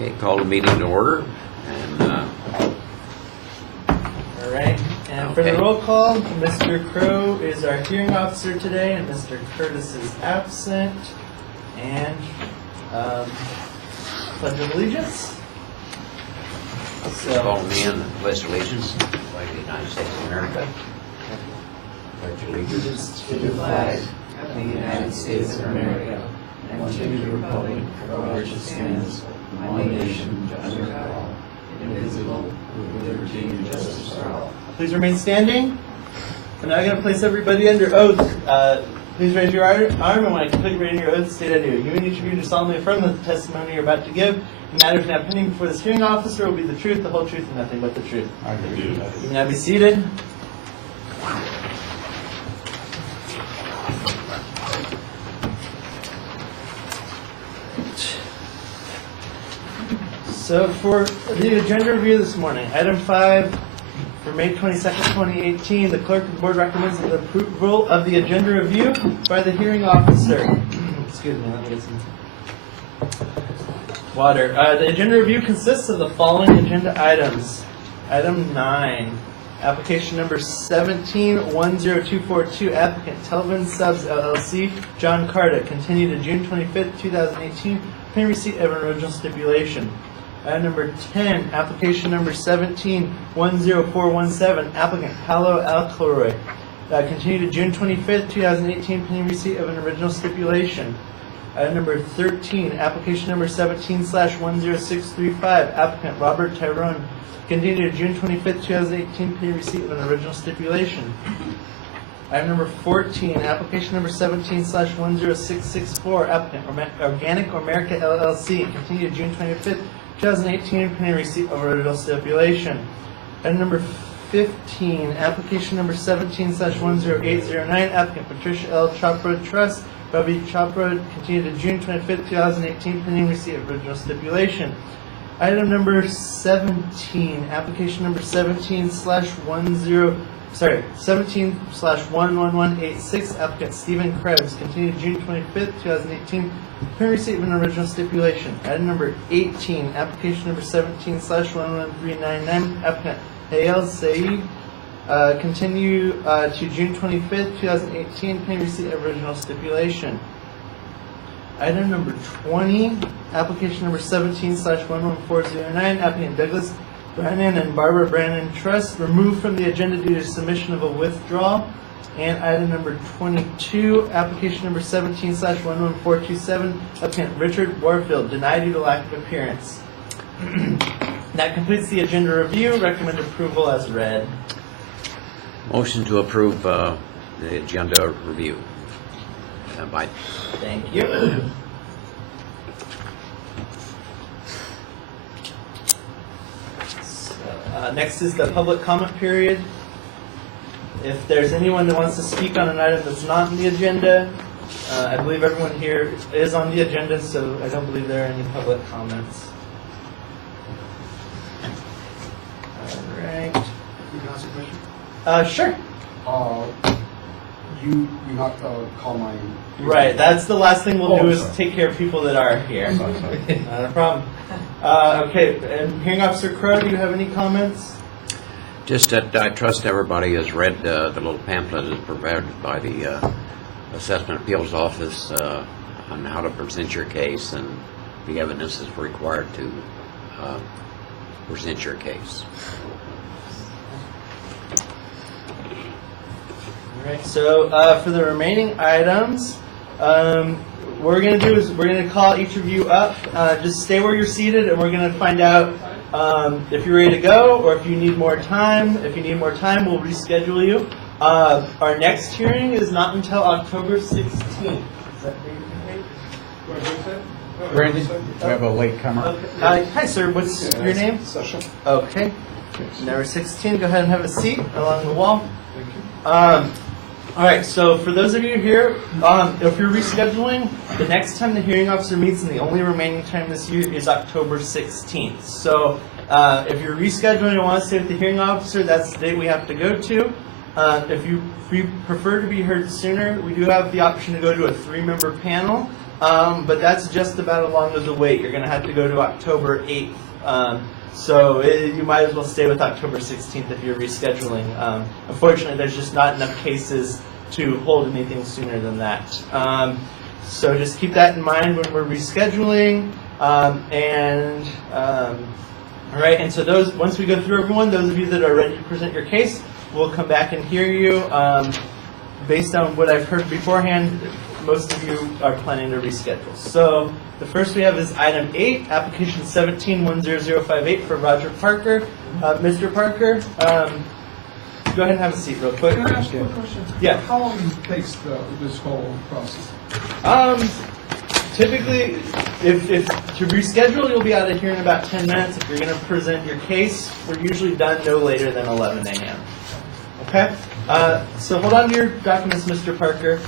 Okay, call the meeting to order. And All right, and for the Okay. roll call, Mr. Crow is our hearing officer today, and Mr. Curtis is absent. And Pledge of Allegiance. call me in the Pledge of Allegiance, like the United States of America. Pledge of Allegiance. To the flag of the United States of America and to the republic for which it stands, one nation, under God, indivisible, with liberty and justice for all. Please remain standing. I'm now going to place everybody under oath. Please raise your arm, and when I complete reading your oath, state anew. You and each of you do solemnly affirm that the testimony you're about to give, the matters now pending before this hearing officer, will be the truth, the whole truth, and nothing but the truth. I do. You may now be seated. So for the agenda review this morning, item 5 for May 22nd, 2018, the clerk of the board recommends the approval of the agenda review by the hearing officer. Excuse me, let me get some water. The agenda review consists of the following agenda items. Item 9, application number 17-10242, applicant Telvin Subs LLC, John Carter, continued to June 25th, 2018, pending receipt of an original stipulation. Item number 10, application number 17-10417, applicant Paolo Alcoroy, continued to June 25th, 2018, pending receipt of an original stipulation. Item number 13, application number 17/10635, applicant Robert Tyrone, continued to June 25th, 2018, pending receipt of an original stipulation. Item number 14, application number 17/10664, applicant Organic America LLC, continued June 25th, 2018, pending receipt of original stipulation. Item number 15, application number 17/10809, applicant Patricia L. Chopra Trust, Ravi Chopra, continued to June 25th, 2018, pending receipt of original stipulation. Item number 17, application number 17/11186, applicant Stephen Krebs, continued June 25th, 2018, pending receipt of an original stipulation. Item number 18, application number 17/11399, applicant Hayel Saeed, continue to June 25th, 2018, pending receipt of original stipulation. Item number 20, application number 17/11409, applicant Douglas Brannan and Barbara Brannan Trust, removed from the agenda due to submission of a withdrawal. And item number 22, application number 17/11427, applicant Richard Warfield, denied due to lack of appearance. That completes the agenda review. Recommend approval as read. Motion to approve the agenda review. By Thank you. Next is the public comment period. If there's anyone that wants to speak on an item that's not on the agenda, I believe everyone here is on the agenda, so I don't believe there are any public comments. All right. You can ask a question? Sure. You not call my... Right, that's the last thing we'll do is sorry. take care of people that are here. Sorry. Not a problem. Okay, and Hearing Officer Crow, do you have any comments? just that I trust everybody has read the little pamphlet that's provided by the Assessment Appeals Office on how to present your case and the evidence that's required to present your case. All right, so for the remaining items, what we're going to do is we're going to call each of you up. Just stay where you're seated, and we're going to find out if you're ready to go or if you need more time. If you need more time, we'll reschedule you. Our next hearing is not until October 16th. Is that Brandon, we have a late comer. okay. Hi, sir. What's your name? Session. Okay. Number 16, go ahead and have a seat along the wall. Thank you. All right, so for those of you here, if you're rescheduling, the next time the hearing officer meets and the only remaining time this year is October 16th. So if you're rescheduling and want to stay with the hearing officer, that's the date we have to go to. If you prefer to be heard sooner, we do have the option to go to a 3-member panel. but that's just about as long as the wait. You're going to have to go to October 8th. So you might as well stay with October 16th if you're rescheduling. Unfortunately, there's just not enough cases to hold anything sooner than that. So just keep that in mind when we're rescheduling. All right, and so once we go through everyone, those of you that are ready to present your case, we'll come back and hear you. Based on what I've heard beforehand, most of you are planning to reschedule. So the first we have is item 8, application 17-10058 for Roger Parker. Mr. Parker, go ahead and have a seat real quick. Can I ask you a question? Yeah. How long takes this whole process? Typically, if to reschedule, you'll be out of here in about 10 minutes. If you're going to present your case, we're usually done no later than 11 a.m. Okay? So hold on to your documents, Mr. Parker.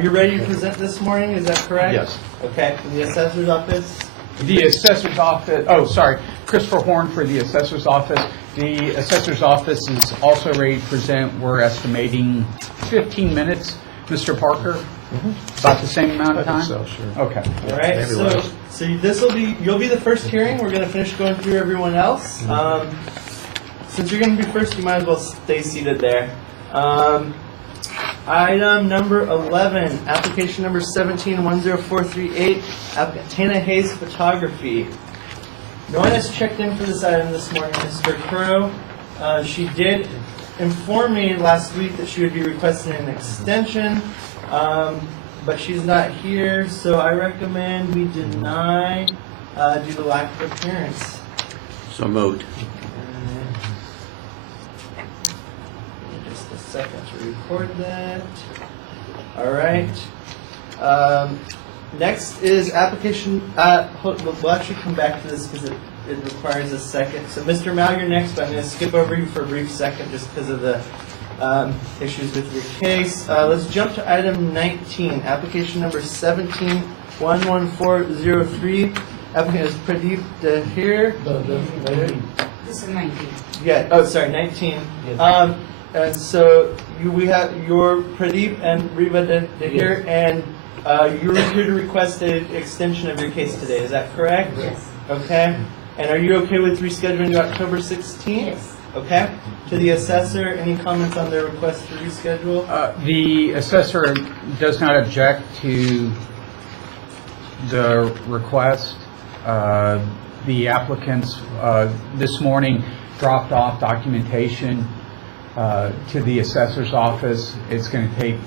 You're ready to present this morning, is that correct? Yes. Okay, from the assessor's office? The assessor's office, Christopher Horn for the assessor's office. The assessor's office is also ready to present. We're estimating 15 minutes. Mr. Parker, about the same amount of time? I think so, sure. Okay. All right, Maybe so less. you'll be the first hearing. We're going to finish going through everyone else. Since you're going to be first, you might as well stay seated there. Item number 11, application number 17-10438, applicant Tana Hayes Photography. No one has checked in for this item this morning, Mr. Crow. She did inform me last week that she would be requesting an extension, but she's not here, so I recommend we deny due to lack of appearance. So moved. Just a second to record that. All right. Next is application, we'll actually come back to this because it requires a second. So Mr. Mao, you're next, but I'm going to skip over you for a brief second just because of the issues with your case. Let's jump to item 19, application number 17-11403. Applicant is Pradeep Dahir. This is 19. Yeah, oh, sorry, 19. And so we have your Pradeep and Riva Dahir, and you're here to request an extension of your case today, is that correct? Yes. Okay. And are you okay with rescheduling to October 16th? Yes. Okay. To the assessor, any comments on their request to reschedule? The assessor does not object to the request. The applicants this morning dropped off documentation to the assessor's office. It's going to take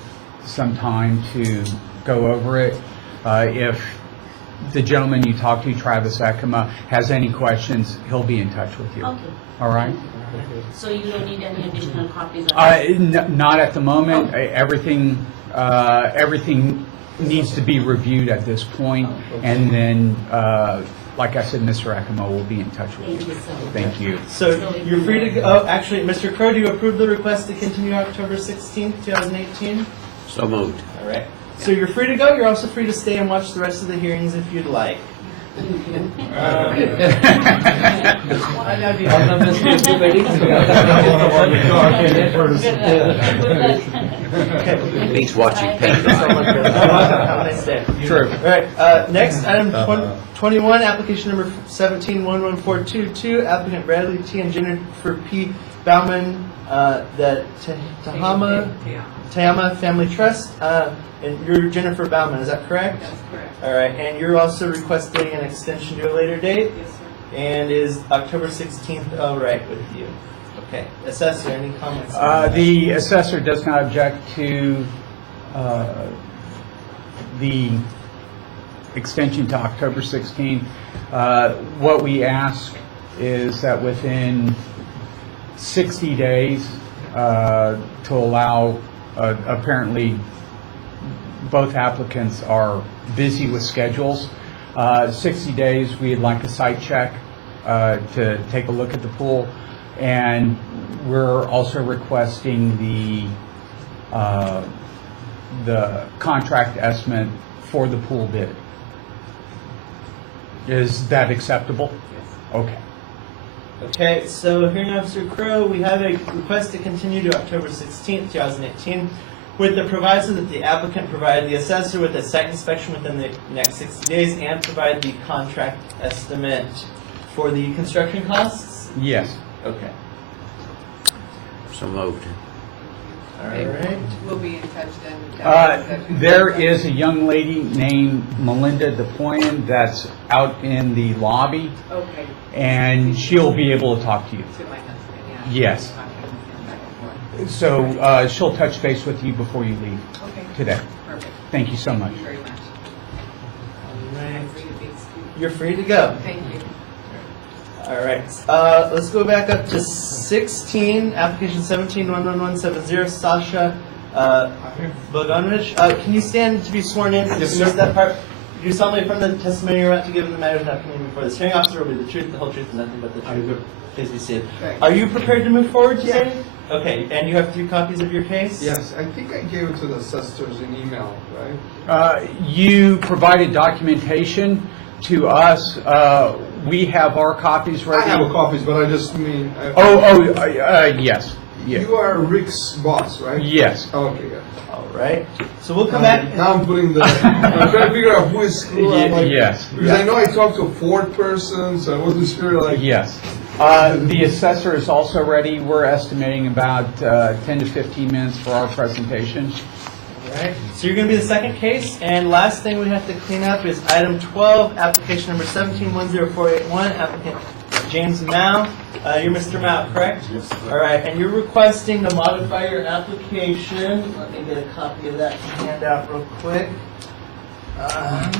some time to go over it. If the gentleman you talked to, Travis Ekema, has any questions, he'll be in touch with you. Okay. All right? So you don't need any additional copies of Not at the moment. Okay. Everything needs to be reviewed at this point, and then, like I said, Mr. Ekema will be in touch with Thank you. you so much. Thank you. So you're free to go, oh, actually, Mr. Crow, do you approve the request to continue October 16th, 2018? So moved. All right. So you're free to go. You're also free to stay and watch the rest of the hearings if you'd like. At least watching paint Have dry. a nice day. True. All right, next, item 21, application number 17-11422, applicant Bradley T. and Jennifer P. Bauman, the Tayama Family Trust, and you're Jennifer Bauman, is that correct? That's correct. All right, and you're also requesting an extension to a later date? Yes, sir. And is October 16th all right with you? Okay, assessor, any comments? on that? The assessor does not object to the extension to October 16th. What we ask is that within 60 days to allow, apparently both applicants are busy with schedules. 60 days, we'd like a site check to take a look at the pool. And we're also requesting the contract estimate for the pool bid. Is that acceptable? Yes. Okay. Okay, so hearing Officer Crow, we have a request to continue to October 16th, 2018. with the proviso that the applicant provide the assessor with a site inspection within the next 60 days and provide the contract estimate for the construction costs? Yes. Okay. So moved. All right. We'll be in touch then. There is a young lady named Melinda DePoyen that's out in the lobby, Okay, and she'll be able to talk to you. to my husband, yeah. Yes. Contact him back and forth. So she'll touch base with you before you leave Okay, today. perfect. Thank you so much. Thank you very much. All I'm right. free to be excused. You're free to go. Thank you. All right, let's go back up to 16, application 17-11170, Sasha Bogdanovich. Can you stand to be sworn in? Yes, You missed sir. that part. Do you solemnly affirm that the testimony you're about to give in the matter is not coming before this hearing officer will be the truth, the whole truth, and nothing but the I truth? do. Please be seated. Right. Are you prepared to move forward today? Yeah. Okay, and you have 3 copies of your case? Yes, I think I gave it to the assessors in email, right? You provided documentation to us. We have our copies I ready. have a copies, but I just mean. Yes. You are Rick's boss, right? Yes. Okay, yeah. All right, so we'll come back. Now I'm putting the, I'm trying to figure out who is who. I'm like, Yes. Because I know I talked to a fourth person, so I wasn't sure, like. Yes. The assessor is also ready. We're estimating about 10 to 15 minutes for our presentation. Right, so you're going to be the second case, and last thing we have to clean up is item 12, application number 17-10481, applicant James Mao. You're Mr. Mao, correct? Yes. All right, and you're requesting to modify your application. Let me get a copy of that to hand out real quick. All right,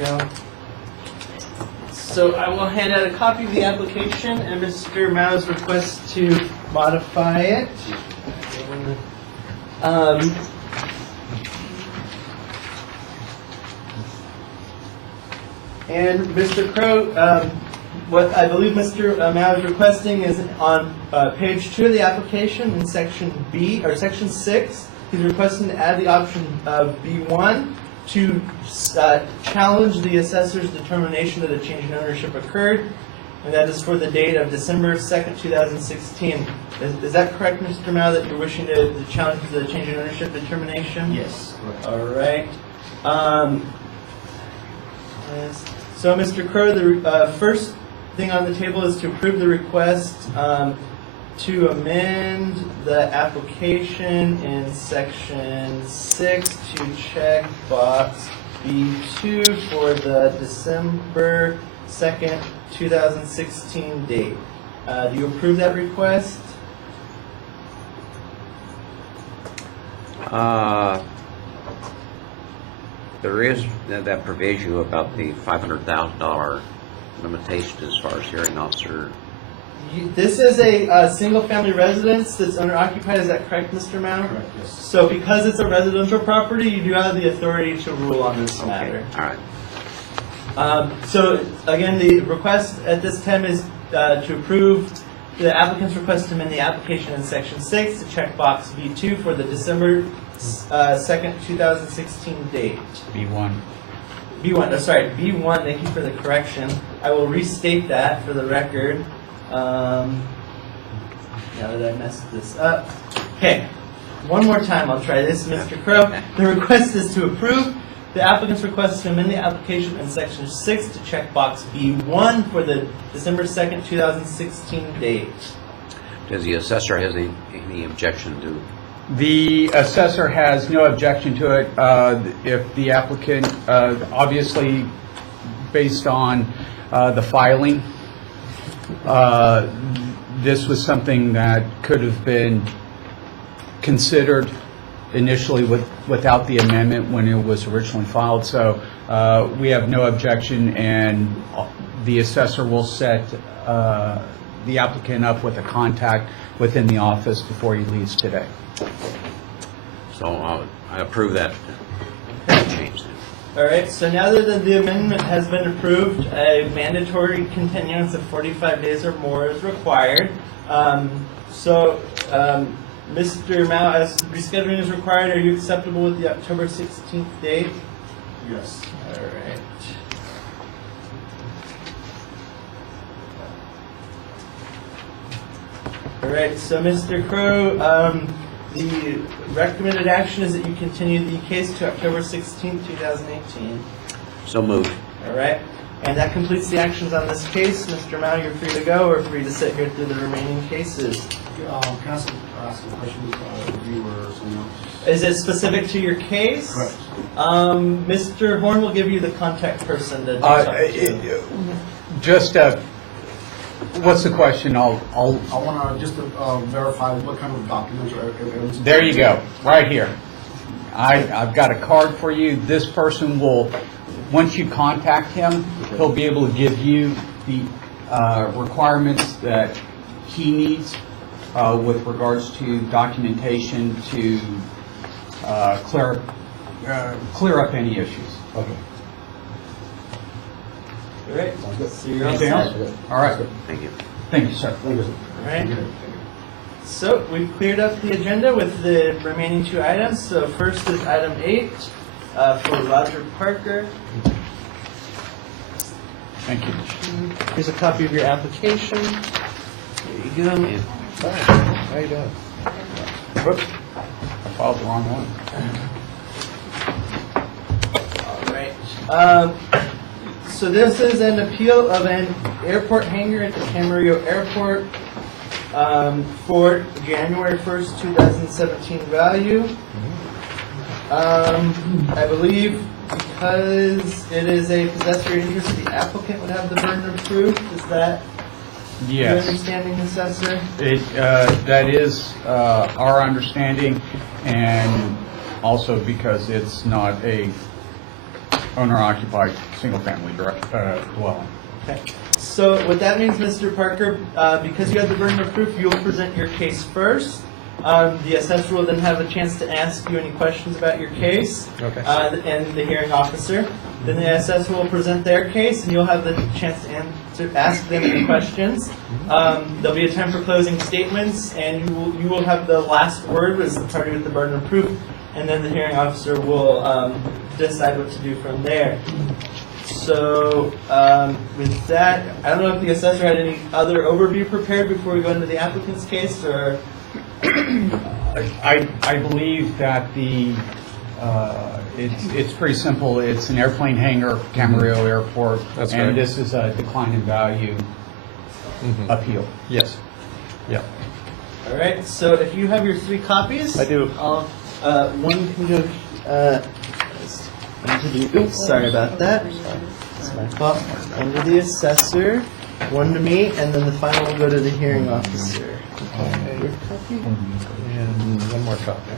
there we go. So I will hand out a copy of the application and Mr. Mao's request to modify it. And Mr. Crow, what I believe Mr. Mao is requesting is on page 2 of the application in section B, or section 6. He's requesting to add the option of B1 to challenge the assessor's determination that a change in ownership occurred, and that is for the date of December 2nd, 2016. Is that correct, Mr. Mao, that you're wishing to challenge the change in ownership determination? Yes. All right. Yes. So, Mr. Crow, the first thing on the table is to approve the request to amend the application in section 6 to check box B2 for the December 2nd, 2016 date. Do you approve that request? There is that provision about the $500,000 limitation as far as hearing officer. This is a single-family residence that's owner-occupied, is that correct, Mr. Mao? Correct, yes. So because it's a residential property, you do have the authority to rule on this Okay, matter. all right. So again, the request at this time is to approve the applicant's request to amend the application in section 6 to check box B2 for the December 2nd, 2016 date. B1. B1, thank you for the correction. I will restate that for the record. Now that I messed this up. Okay, one more time I'll try this, Mr. Crow. The request is to approve the applicant's request to amend the application in section 6 to check box B1 for the December 2nd, 2016 date. Does the assessor has any objection to? The assessor has no objection to it. If the applicant, obviously, based on the filing, this was something that could have been considered initially without the amendment when it was originally filed. So we have no objection, and the assessor will set the applicant up with a contact within the office before he leaves today. So I approve that change. All right, so now that the amendment has been approved, a mandatory continuance of 45 days or more is required. Mr. Mao, as rescheduling is required, are you acceptable with the October 16th date? Yes. All right. All right, so Mr. Crow, the recommended action is that you continue the case to October 16th, 2018. So moved. All right, and that completes the actions on this case. Mr. Mao, you're free to go or free to sit here through the remaining cases. Can I ask a question of you or someone else? Is it specific to your case? Correct. Mr. Horn will give you the contact person to talk to. Just, what's the question? I want to just verify what kind of documents or evidence. There you go, right here. I've got a card for you. This person will, once you contact him, he'll be able to give you the requirements that he needs with regards to documentation to clear up any issues. Okay. All right, so you're all Anything set. else? All right. Thank you. Thank you, sir. Thank you, sir. All right. So we've cleared up the agenda with the remaining two items. So first is item 8 for Roger Parker. Thank you. Here's a copy of your application. There you go. How you doing? Whoops, I filed the wrong one. All right. So this is an appeal of an airport hangar at the Camarillo Airport for January 1st, 2017 value. I believe because it is a possessory interest, the applicant would have the burden of proof. Is that your Yes. understanding, Assessor? That is our understanding, and also because it's not a owner-occupied, single-family dwelling. Okay. So what that means, Mr. Parker, because you have the burden of proof, you'll present your case first. The assessor will then have a chance to ask you any questions about your case. Okay. And the hearing officer. Then the assessor will present their case, and you'll have the chance to ask them any questions. There'll be a time for closing statements, and you will have the last word as the party with the burden of proof, and then the hearing officer will decide what to do from there. So with that, I don't know if the assessor had any other overview prepared before we go into the applicant's case, or... I believe that it's pretty simple. It's an airplane hangar, Camarillo Airport. That's and right. this is a decline in value appeal. Yes. Yeah. All right, so if you have your 3 copies. I do. One can go into the, oops, sorry about that. It's my fault. One to the assessor, one to me, and then the final will go to the hearing officer. Your copy? And one more copy.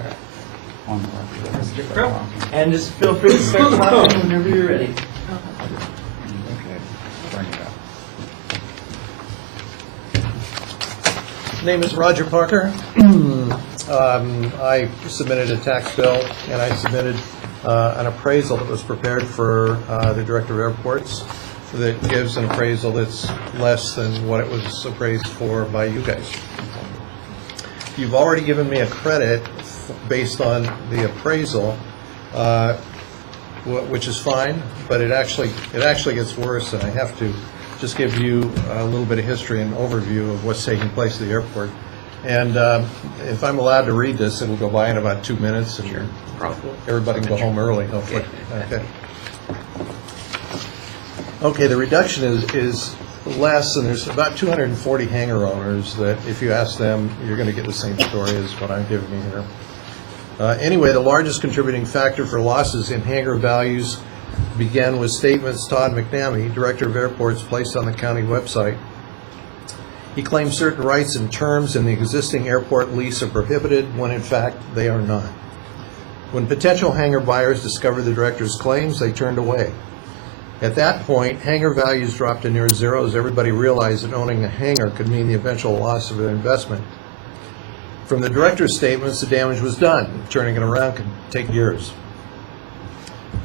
On the record. Mr. Crow. And just feel free to start copying whenever you're ready. Okay. Bring it up. Name is Roger Parker. I submitted a tax bill, and I submitted an appraisal that was prepared for the Director of Airports that gives an appraisal that's less than what it was appraised for by you guys. You've already given me a credit based on the appraisal, which is fine, but it actually gets worse, and I have to just give you a little bit of history and overview of what's taking place at the airport. And if I'm allowed to read this, it'll go by in about 2 minutes, and Probably. everybody can go home early, hopefully. Okay. Okay, the reduction is less, and there's about 240 hangar owners that if you ask them, you're going to get the same story as what I'm giving you here. Anyway, the largest contributing factor for losses in hangar values began with statements Todd McNamee, Director of Airports, placed on the county website. He claimed certain rights and terms in the existing airport lease are prohibited, when in fact they are not. When potential hangar buyers discovered the director's claims, they turned away. At that point, hangar values dropped to near zero as everybody realized that owning a hangar could mean the eventual loss of their investment. From the director's statements, the damage was done. Turning it around could take years.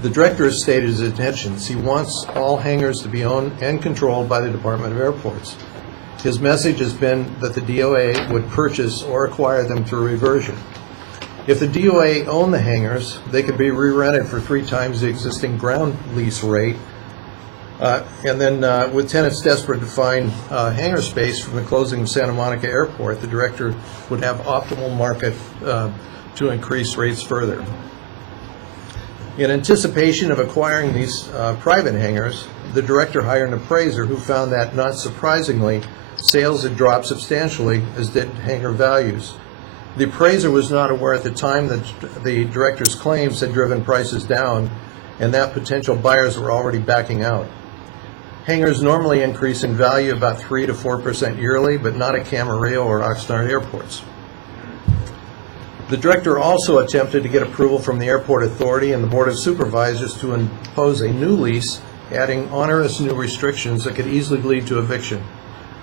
The director has stated his intentions. He wants all hangars to be owned and controlled by the Department of Airports. His message has been that the DOA would purchase or acquire them through reversion. If the DOA owned the hangars, they could be re-rented for 3 times the existing ground lease rate And then with tenants desperate to find hangar space from the closing of Santa Monica Airport, the director would have optimal market to increase rates further. In anticipation of acquiring these private hangars, the director hired an appraiser who found that, not surprisingly, sales had dropped substantially, as did hangar values. The appraiser was not aware at the time that the director's claims had driven prices down and that potential buyers were already backing out. Hangars normally increase in value about 3 to 4% yearly, but not at Camarillo or Oxnard airports. The director also attempted to get approval from the airport authority and the board of supervisors to impose a new lease, adding onerous new restrictions that could easily lead to eviction.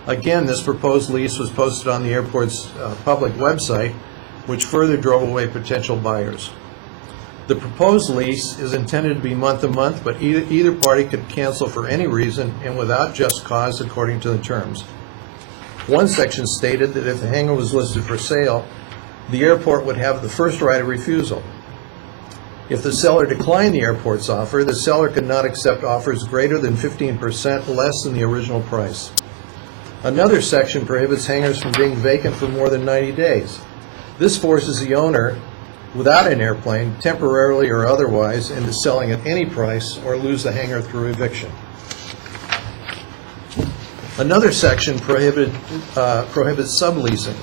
Again, this proposed lease was posted on the airport's public website, which further drove away potential buyers. The proposed lease is intended to be month-to-month, but either party could cancel for any reason and without just cause according to the terms. One section stated that if the hangar was listed for sale, the airport would have the first right of refusal. If the seller declined the airport's offer, the seller could not accept offers greater than 15% less than the original price. Another section prohibits hangars from being vacant for more than 90 days. This forces the owner, without an airplane, temporarily or otherwise, into selling at any price or lose the hangar through eviction. Another section prohibits subleasing.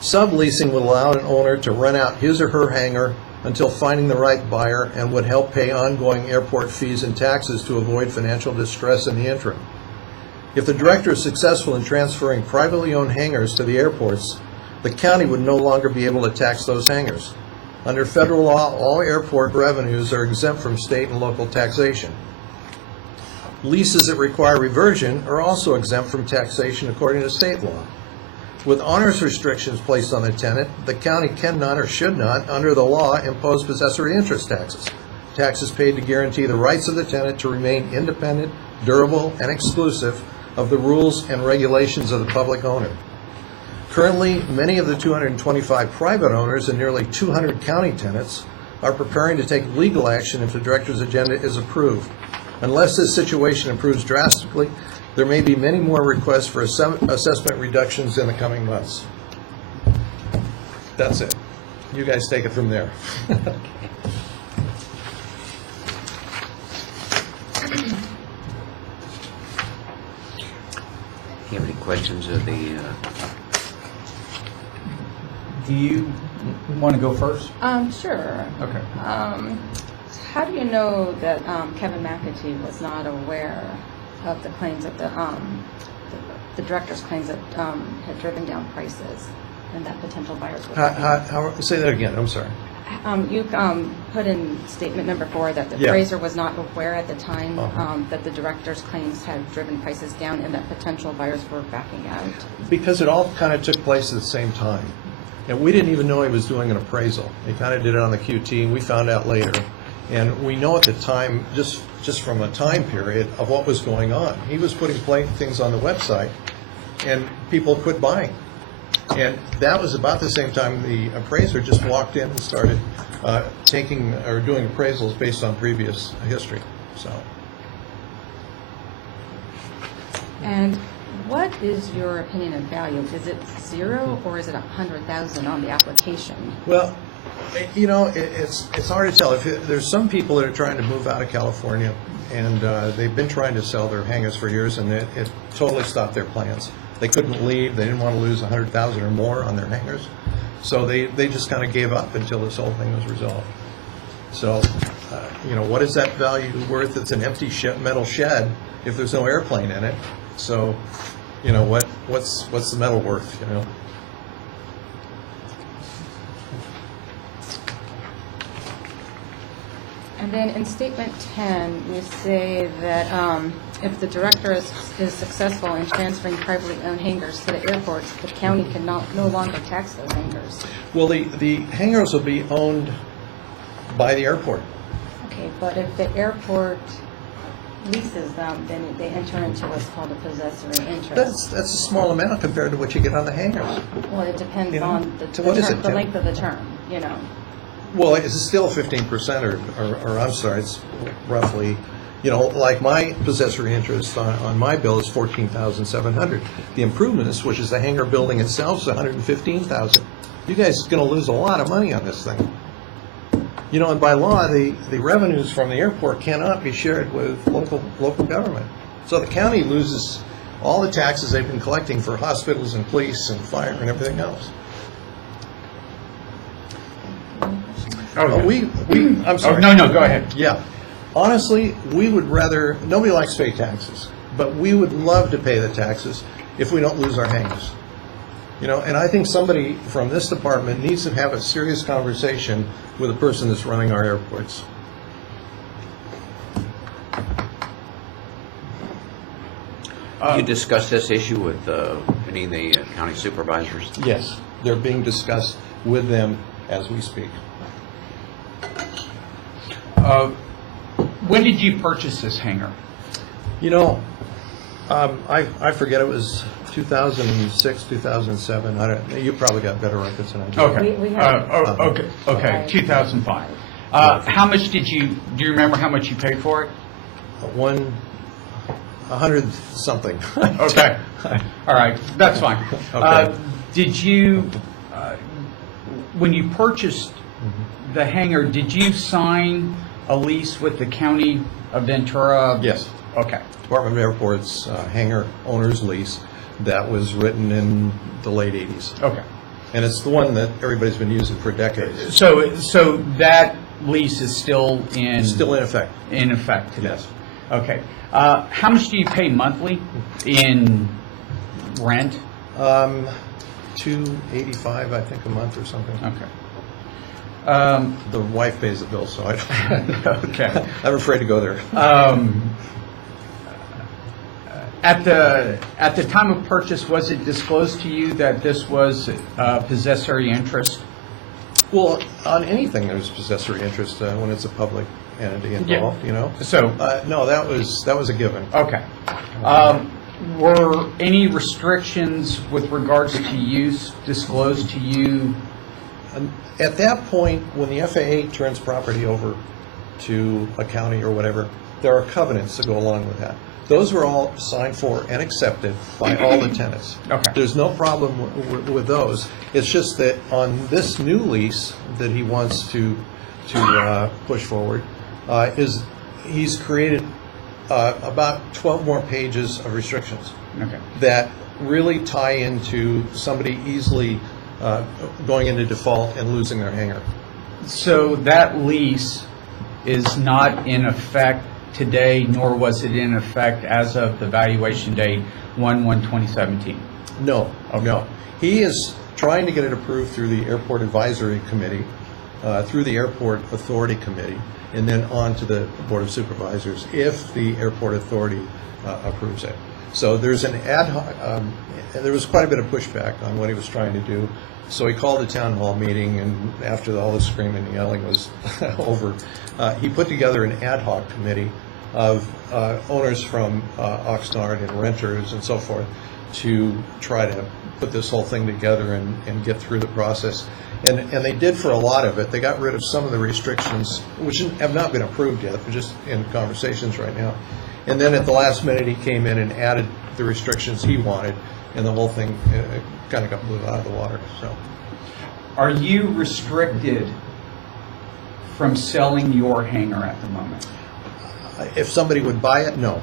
Subleasing would allow an owner to rent out his or her hangar until finding the right buyer and would help pay ongoing airport fees and taxes to avoid financial distress in the interim. If the director is successful in transferring privately owned hangars to the airports, the county would no longer be able to tax those hangars. Under federal law, all airport revenues are exempt from state and local taxation. Leases that require reversion are also exempt from taxation according to state law. With onerous restrictions placed on the tenant, the county cannot or should not, under the law, impose possessory interest taxes. Taxes paid to guarantee the rights of the tenant to remain independent, durable, and exclusive of the rules and regulations of the public owner. Currently, many of the 225 private owners and nearly 200 county tenants are preparing to take legal action if the director's agenda is approved. Unless this situation improves drastically, there may be many more requests for assessment reductions in the coming months. That's it. You guys take it from there. You have any questions of the, Do you want to go first? Sure. Okay. How do you know that Kevin McAtee was not aware of the claims that the director's claims that had driven down prices and that potential buyers would Say that again, I'm sorry. You put in statement number 4 that the Yeah. appraiser was not aware at the time Uh-huh. that the director's claims had driven prices down and that potential buyers were backing out. Because it all kind of took place at the same time. And we didn't even know he was doing an appraisal. He kind of did it on the QT, and we found out later. And we know at the time, just from a time period of what was going on. He was putting things on the website, and people quit buying. And that was about the same time the appraiser just walked in and started doing appraisals based on previous history. So. And what is your opinion of value? Is it 0 or is it 100,000 on the application? Well, you know, it's hard to tell. There's some people that are trying to move out of California, and they've been trying to sell their hangars for years, and it totally stopped their plans. They couldn't leave. They didn't want to lose 100,000 or more on their hangars, so they just kind of gave up until this whole thing was resolved. So, you know, what is that value worth? It's an empty metal shed if there's no airplane in it. So, you know, what's the metal worth? You know. And then in statement 10, you say that if the director is successful in transferring privately owned hangars to the airports, the county can no longer tax those hangars. Well, the hangars will be owned by the airport. Okay, but if the airport leases them, then they enter into what's called a possessory interest. That's a small amount compared to what you get on the hangars. Well, it depends You know, on the so what is term, it, the Tim? length of the term, you know. Well, it's still 15%, or I'm sorry, it's roughly You know, like my possessory interest on my bill is $14,700. The improvements, which is the hangar building itself, is $115,000. You guys are going to lose a lot of money on this thing. You know, and by law, the revenues from the airport cannot be shared with local government. So the county loses all the taxes they've been collecting for hospitals and police and fire and everything else. I'm sorry. Oh, no, go ahead. Yeah. Honestly, we would rather, nobody likes to pay taxes, but we would love to pay the taxes if we don't lose our hangars. You know, and I think somebody from this department needs to have a serious conversation with the person that's running our airports. You discussed this issue with any of the county supervisors? Yes, they're being discussed with them as we speak. When did you purchase this hangar? You know, I forget, it was 2006, 2007. I don't. You probably got better records than I do. Okay. We have- Okay, 2005. How much do you remember how much you paid for it? 100 something. Okay, all right, that's fine. Okay. Did you, when you purchased the hangar, did you sign a lease with the county of Ventura? Yes. Okay. Department of Airports hangar owner's lease that was written in the late 80s. Okay. And it's the one that everybody's been using for decades. So that lease is still in? It's still in effect. In effect today? Yes. Okay. How much do you pay monthly in rent? $285, I think, a month or something. Okay. The wife pays the bill, so I don't. Okay. I'm afraid to go there. At the time of purchase, was it disclosed to you that this was possessory interest? Well, on anything there's possessory interest when it's a public entity involved, Yeah. you know? So, No, that was a given. okay. Were any restrictions with regards to use disclosed to you? At that point, when the FAA turns property over to a county or whatever, there are covenants that go along with that. Those were all signed for and accepted by all the tenants. Okay. There's no problem with those. It's just that on this new lease that he wants to push forward, he's created about 12 more pages of restrictions Okay. that really tie into somebody easily going into default and losing their hangar. So that lease is not in effect today, nor was it in effect as of the valuation date 1/1/2017? No, Okay. no. He is trying to get it approved through the Airport Advisory Committee, through the Airport Authority Committee, and then on to the Board of Supervisors if the Airport Authority approves it. So there's an ad hoc, there was quite a bit of pushback on what he was trying to do. So he called a town hall meeting, and after all the screaming and yelling was over, he put together an ad hoc committee of owners from Oxnard and renters and so forth to try to put this whole thing together and get through the process. And they did for a lot of it. They got rid of some of the restrictions, which have not been approved yet. They're just in conversations right now. And then at the last minute, he came in and added the restrictions he wanted, and the whole thing kind of got blew out of the water. So, Are you restricted from selling your hangar at the moment? if somebody would buy it, no.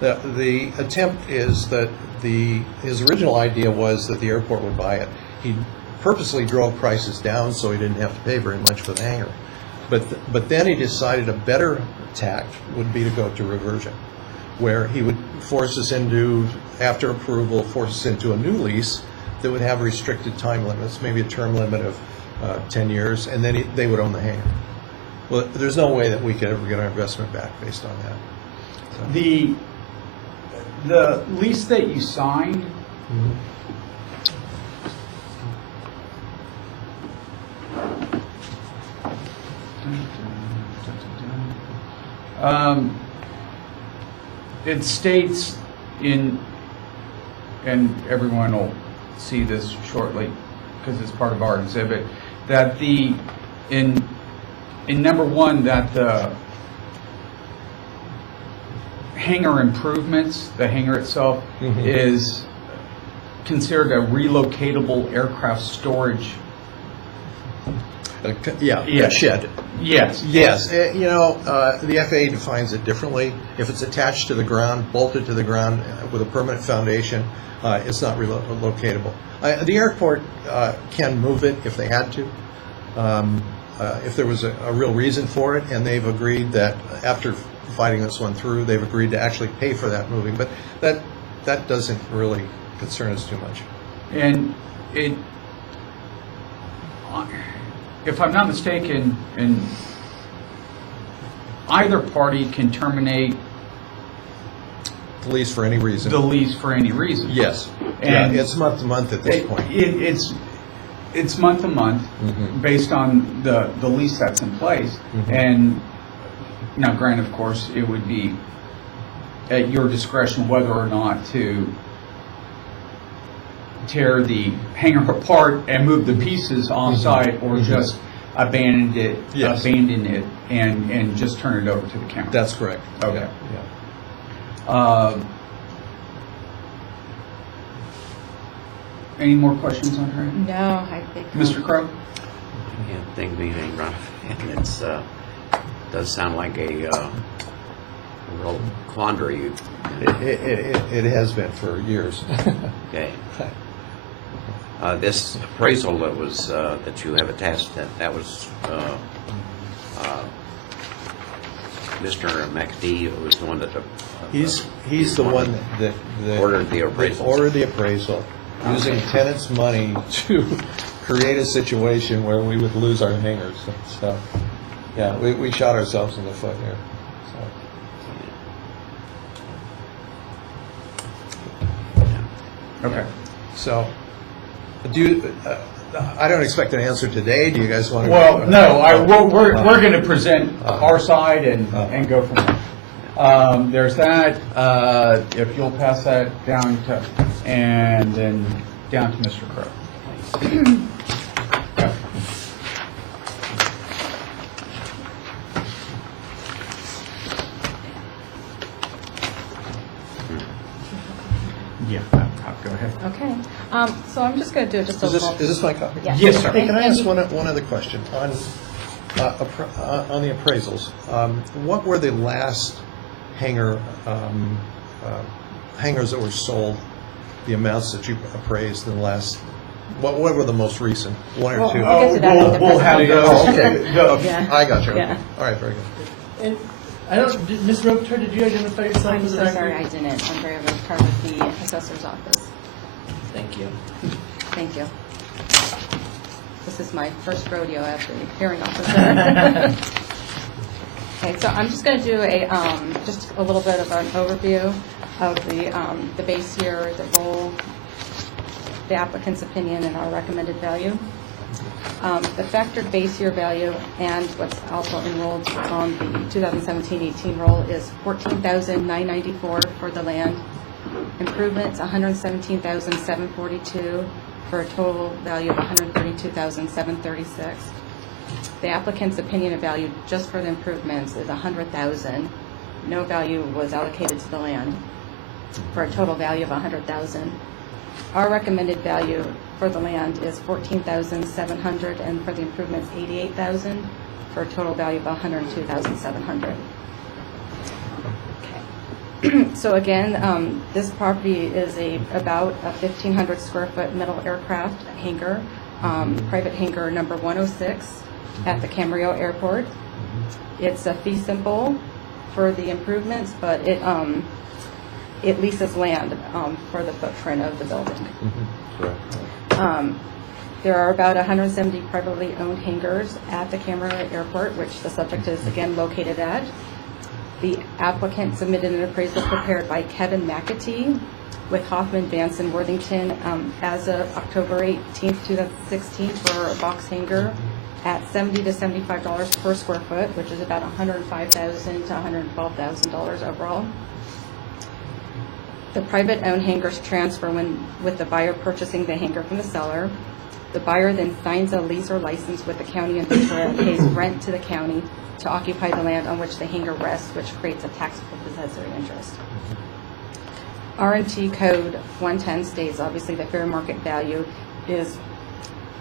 The attempt is that his original idea was that the airport would buy it. He purposely drove prices down so he didn't have to pay very much for the hangar. But then he decided a better tack would be to go to reversion, where he would force us into, after approval, force us into a new lease that would have restricted time limits, maybe a term limit of 10 years, and then they would own the hangar. Well, there's no way that we could ever get our investment back based on that. So, The lease that you signed, it states in, and everyone will see this shortly because it's part of our exhibit, that in number one, that hangar improvements, the hangar itself is considered a relocatable aircraft storage. Yeah, Yeah. a shed. Yes. Yes, the FAA defines it differently. If it's attached to the ground, bolted to the ground with a permanent foundation, it's not relocatable. The airport can move it if they had to, if there was a real reason for it, and they've agreed that after fighting this one through, they've agreed to actually pay for that moving. But that doesn't really concern us too much. And if I'm not mistaken, either party can terminate The lease for any reason. the lease for any reason. Yes. And Yeah, it's month to month at this point. It's month to month based on the lease that's in place. And now, granted, of course, it would be at your discretion whether or not to tear the hangar apart and move the pieces on site, or just abandon it, Yes. and just turn it over to the county. That's correct. Okay. Yeah. Any more questions on her? No, I think. Mr. Crowe? I can't think of anything right offhand. It's, does sound like a real quandary. It has been for years. Okay. This appraisal that was, that you have attached, that was, Mr. McD was the one that. He's the one that Ordered the appraisal. Ordered the appraisal, using tenants' money to create a situation where we would lose our hangars. So, yeah, we shot ourselves in the foot here. Okay. So, I don't expect an answer today. Do you guys want to? Well, no, we're going to present our side and go from there. There's that, if you'll pass that down to, and then down to Mr. Crowe. Okay. Yeah, go ahead. Okay, so I'm just going to do just a Is little. this my copy? Yeah. Yes, sir. Hey, can I ask one other question on the appraisals? What were the last hangars that were sold? The amounts that you appraised in the last. What were the most recent? One or two? We'll get to that in the We'll have presentation. those. Okay. Yeah. I got you. Yeah. All right, very good. And I don't, Ms. Robiter, did you identify yourself I'm for the so record? sorry, I didn't. I'm very part of the assessor's office. Thank you. Thank you. This is my first rodeo as the hearing officer. Okay, so I'm just going to do just a little bit of an overview of the base year, the role, the applicant's opinion, and our recommended value. The factored base year value and what's also enrolled on the 2017-18 roll is $14,994 for the land. Improvements, $117,742 for a total value of $132,736. The applicant's opinion of value just for the improvements is $100,000. No value was allocated to the land for a total value of $100,000. Our recommended value for the land is $14,700, and for the improvements, $88,000, for a total value of $102,700. Okay. So again, this property is about a 1,500 square foot metal aircraft hangar, private hangar number 106 at the Camarillo Airport. It's a fee simple for the improvements, but it leases land for the footprint of the building. Correct. There are about 170 privately owned hangars at the Camarillo Airport, which the subject is again located at. The applicant submitted an appraisal prepared by Kevin McAtee with Hoffman, Vance, and Worthington as of October 18th, 2016 for a box hangar at $70 to $75 per square foot, which is about $105,000 to $112,000 overall. The private-owned hangars transfer with the buyer purchasing the hangar from the seller. The buyer then signs a lease or license with the county of Ventura and pays rent to the county to occupy the land on which the hangar rests, which creates a taxable possessory interest. R&T Code 110 states, obviously, the fair market value is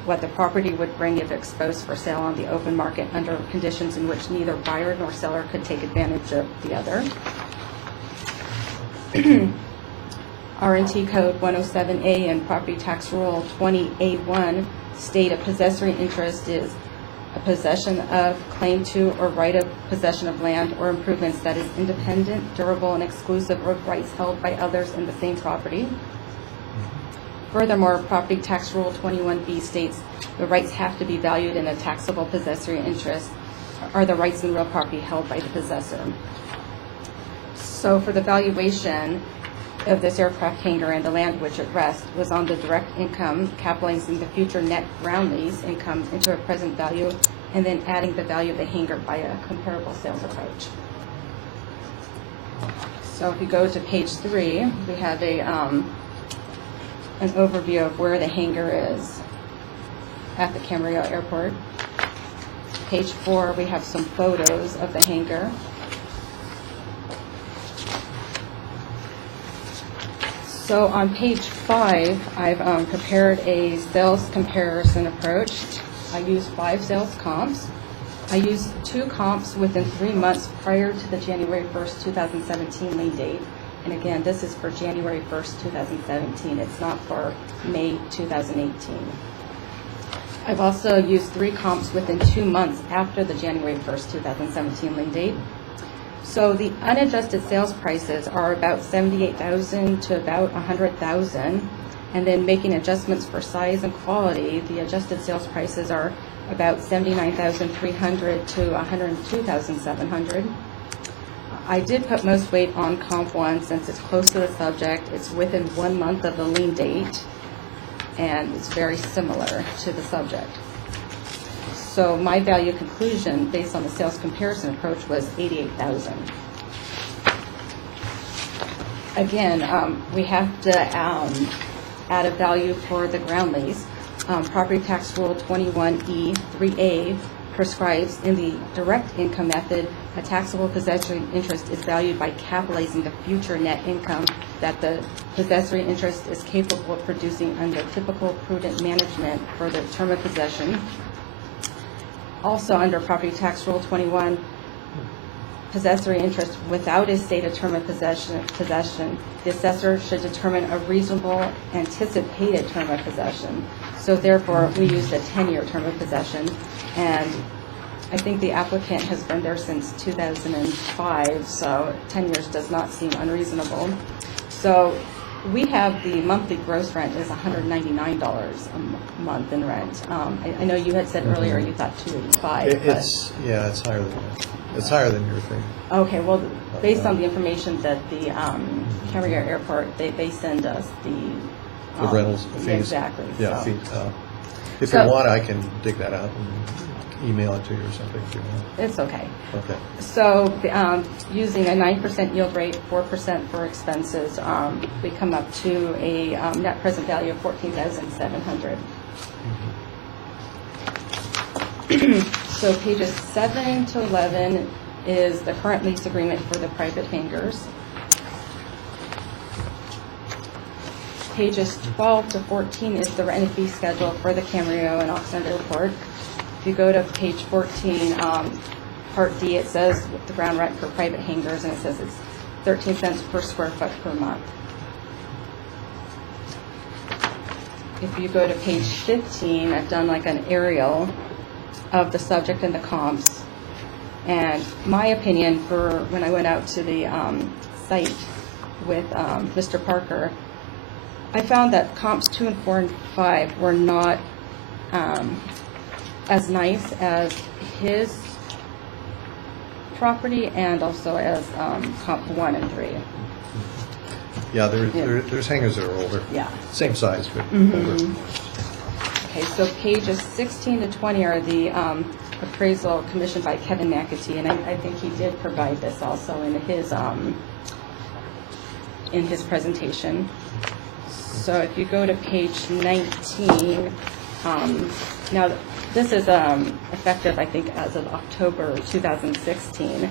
what the property would bring if exposed for sale on the open market under conditions in which neither buyer nor seller could take advantage of the other. R&T Code 107A and Property Tax Rule 20A1 state a possessory interest is a possession of, claim to, or right of possession of land or improvements that is independent, durable, and exclusive of rights held by others in the same property. Furthermore, Property Tax Rule 21B states the rights have to be valued in a taxable possessory interest, are the rights in real property held by the possessor. So for the valuation of this aircraft hangar and the land which it rests was on the direct income, capitalizing the future net ground lease income into a present value, and then adding the value of the hangar by a comparable sales approach. So if you go to page 3, we have an overview of where the hangar is at the Camarillo Airport. Page 4, we have some photos of the hangar. So on page 5, I've prepared a sales comparison approach. I used 5 sales comps. I used 2 comps within 3 months prior to the January 1st, 2017 lien date. And again, this is for January 1st, 2017. It's not for May 2018. I've also used 3 comps within 2 months after the January 1st, 2017 lien date. So the unadjusted sales prices are about $78,000 to about $100,000, and then making adjustments for size and quality, the adjusted sales prices are about $79,300 to $102,700. I did put most weight on comp 1 since it's close to the subject. It's within 1 month of the lien date, and it's very similar to the subject. So my value conclusion based on the sales comparison approach was $88,000. Again, we have to add a value for the ground lease. Property Tax Rule 21E 3A prescribes in the direct income method, a taxable possessory interest is valued by capitalizing the future net income that the possessory interest is capable of producing under typical prudent management for the term of possession. Also under Property Tax Rule 21, possessory interest without a stated term of possession, the assessor should determine a reasonable anticipated term of possession. So therefore, we used a 10-year term of possession, and I think the applicant has been there since 2005, so 10 years does not seem unreasonable. So we have the monthly gross rent is $199 a month in rent. I know you had said earlier you thought $285. It's higher than that. It's higher than your thing. Okay, well, based on the information that the Camarillo Airport, they send us the rentals fees. Exactly. Yeah, so. fees. If So- you want, I can dig that out and email it to you or something if you want. It's okay. Okay. So using a 9% yield rate, 4% for expenses, we come up to a net present value of $14,700. So pages 7 to 11 is the current lease agreement for the private hangars. Pages 12 to 14 is the rent and fee schedule for the Camarillo and Oxnard Airport. If you go to page 14, Part D, it says the ground rent for private hangars, and it says it's 13 cents per square foot per month. If you go to page 15, I've done like an aerial of the subject and the comps. And my opinion for when I went out to the site with Mr. Parker, I found that comps 2 and 4 and 5 were not as nice as his property and also as comp 1 and 3. Yeah, there's hangars that are older. Yeah. Same size, but older. Okay, so pages 16 to 20 are the appraisal commissioned by Kevin McAtee, and I think he did provide this also in his presentation. So if you go to page 19, now This is effective, I think, as of October 2016.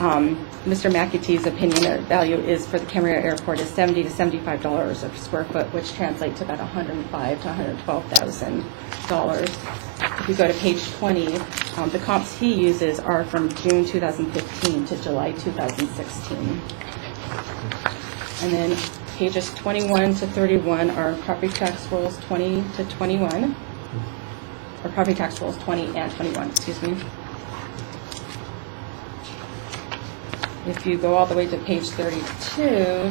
Mr. McAtee's opinion or value is for the Camarillo Airport is $70 to $75 a square foot, which translates to about $105,000 to $112,000. If you go to page 20, the comps he uses are from June 2015 to July 2016. And then pages 21 to 31 are property tax rolls 20 to 21, or property tax rolls 20 and 21, excuse me. If you go all the way to page 32,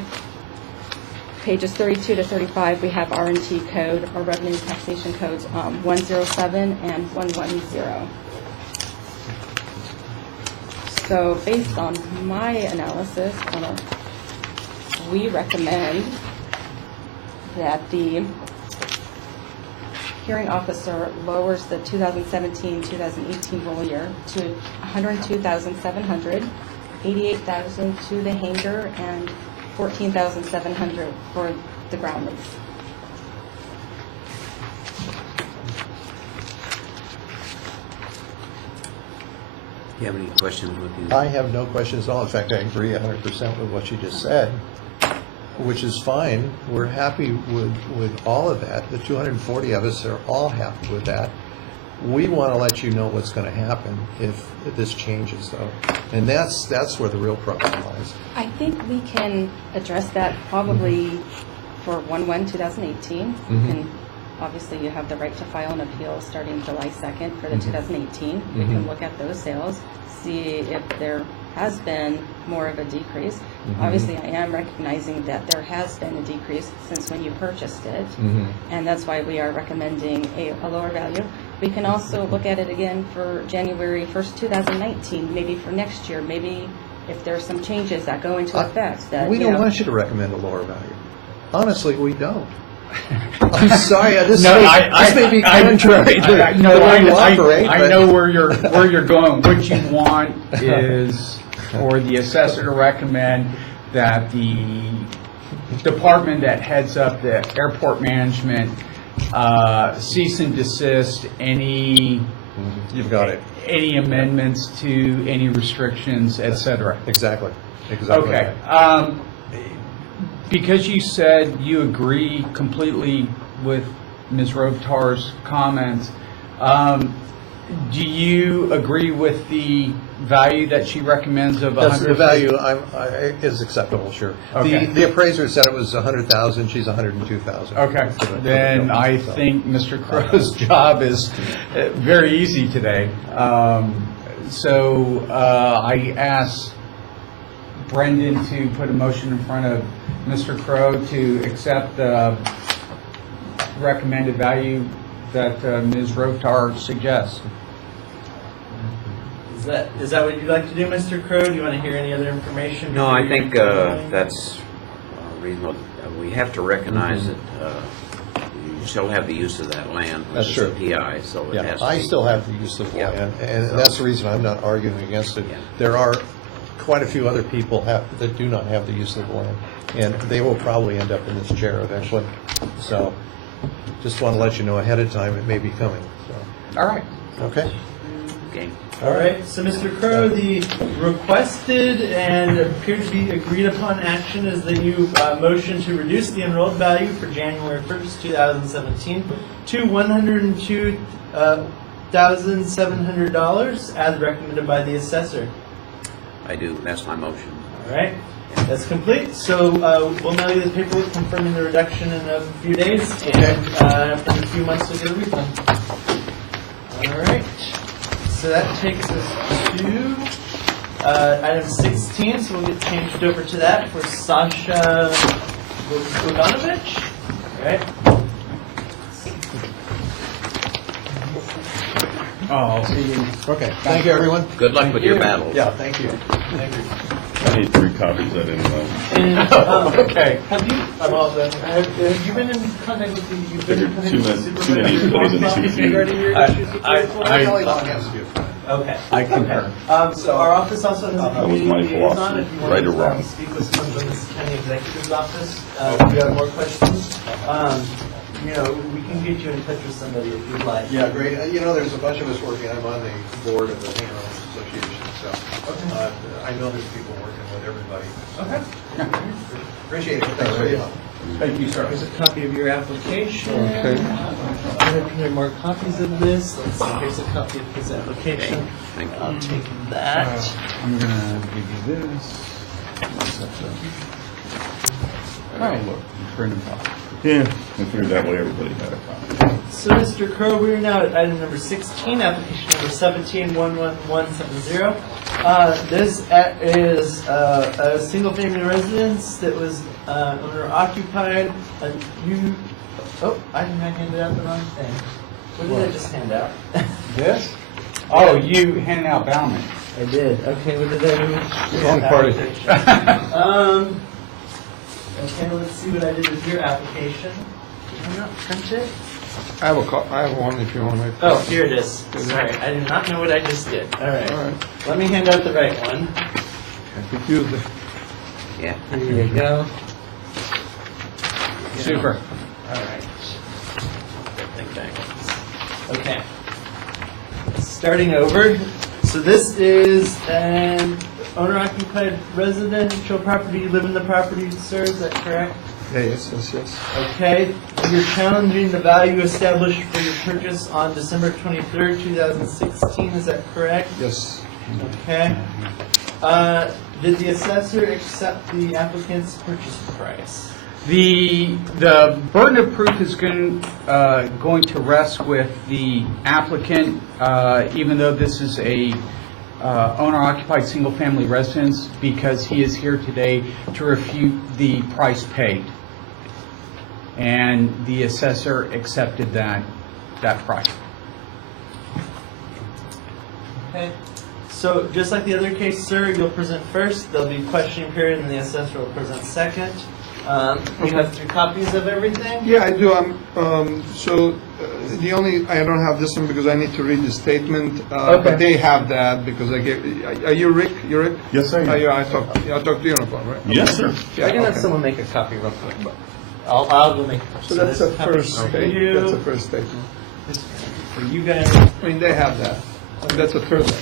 pages 32 to 35, we have R&T code, or revenue taxation codes 107 and 110. So based on my analysis, we recommend that the hearing officer lowers the 2017-2018 roll year to $102,700, $88,000 to the hangar, and $14,700 for the ground lease. Do you have any questions with you? I have no questions at all. In fact, I agree 100% with what you just said, which is fine. We're happy with all of that. The 240 of us are all happy with that. We want to let you know what's going to happen if this changes, though. And that's where the real problem lies. I think we can address that probably for 1/1/2018. And obviously, you have the right to file an appeal starting July 2nd for the 2018. We can look at those sales, see if there has been more of a decrease. Obviously, I am recognizing that there has been a decrease since when you purchased it, and that's why we are recommending a lower value. We can also look at it again for January 1st, 2019, maybe for next year, maybe if there's some changes that go into effect. That, We you don't know, want you to recommend a lower value. Honestly, we don't. I'm sorry, this No, may be contrary to the way you operate. I but- know where you're going. What you want is for the assessor to recommend that the department that heads up the airport management cease and desist any You've got it. any amendments to any restrictions, et cetera. Exactly. Okay. Because you said you agree completely with Ms. Rotar's comments, do you agree with the value that she recommends of That's the 100? value is acceptable, sure. Okay. The appraiser said it was 100,000, she's 102,000. Okay, then I think Mr. Crow's job is very easy today. So I asked Brendan to put a motion in front of Mr. Crow to accept the recommended value that Ms. Rotar suggests. Is that what you'd like to do, Mr. Crow? Do you want to hear any other information? No, I think before you- that's reasonable. We have to recognize that you still have the use of that land, That's which is a true. PI, so it Yeah, has to I be- still have the use of Yeah. land, and that's the reason I'm not arguing against it. Yeah. There are quite a few other people that do not have the use of the land, and they will probably end up in this chair eventually. So, just want to let you know ahead of time, it may be coming, so, All right. okay? Okay. All right, so Mr. Crow, the requested and appeared to be agreed upon action is that you motion to reduce the enrolled value for January 1st, 2017 to $102,700 as recommended by the assessor. I do. That's my motion. All right, that's complete. So we'll mail you the paperwork confirming the reduction in a few days, and after a few months we'll get a refund. All right. So that takes us to item 16, so we'll get changed over to that for Sasha Bogdanovich. All right. Oh, I'll see you. Okay, thank you, everyone. Good luck with your battles. Yeah, thank you. Thank you. I need 3 copies. I didn't know. And, Okay. Have you been in contact with the Too many plays in 2 feet. regarding your issues with your Kelly Long has to be a friend. Okay. I concur. So our office also has a That was community my liaison. philosophy, If you want right to or wrong. speak with someone from the county executive's office, if you have more questions. you know, we can get you in touch with somebody if you'd like. Yeah, great. You know, there's a bunch of us working, I'm on the board of the Hangar Owners Association, so I know there's people working with everybody. Okay. Appreciate it. Thanks for your help. Thank you, sir. Here's a copy of your application. Okay. I have here more copies of this. Let's see, here's a copy of his application. Thank you. I'll take that. I'm gonna give you this. Oh, look, print them out. Yeah, I figured that way everybody had a copy. So, Mr. Crowe, we're now at item number 16, application number 17-11170. This is a single-family residence that was owner-occupied. Oh, I handed out the wrong thing. What did I just hand out? This? Oh, you handed out Bauman. I did. Okay, what did I do? Wrong party. Okay, let's see what I did with your application. Did I not print it? I have one if you want to. Oh, here it is. Sorry, I do not know what I just did. All right. Let me hand out the right one. Confused it. Yeah. Here you go. Super. All right. Thing back. Okay. Starting over. So this is an owner-occupied residential property. You live in the property, sir. Is that correct? Yeah, yes. Okay. You're challenging the value established for your purchase on December 23rd, 2016. Is that correct? Yes. Okay. Did the assessor accept the applicant's purchase price? The burden of proof is going to rest with the applicant, even though this is a owner-occupied single-family residence, because he is here today to refute the price paid. And the assessor accepted that price. Okay. So just like the other case, sir, you'll present first. There'll be questioning period, and the assessor will present second. You have 3 copies of everything? Yeah, I do. The only, I don't have this one because I need to read the statement. Okay. But they have that because I gave, are you Rick? You're Rick? Yes, I am. I talked to you on the phone, right? Yes, sir. I can have okay. someone make a copy real quick, but I'll go make a copy. So that's the this copy first for statement. you. That's the first statement. This for you guys. I mean, they have that. That's the third one.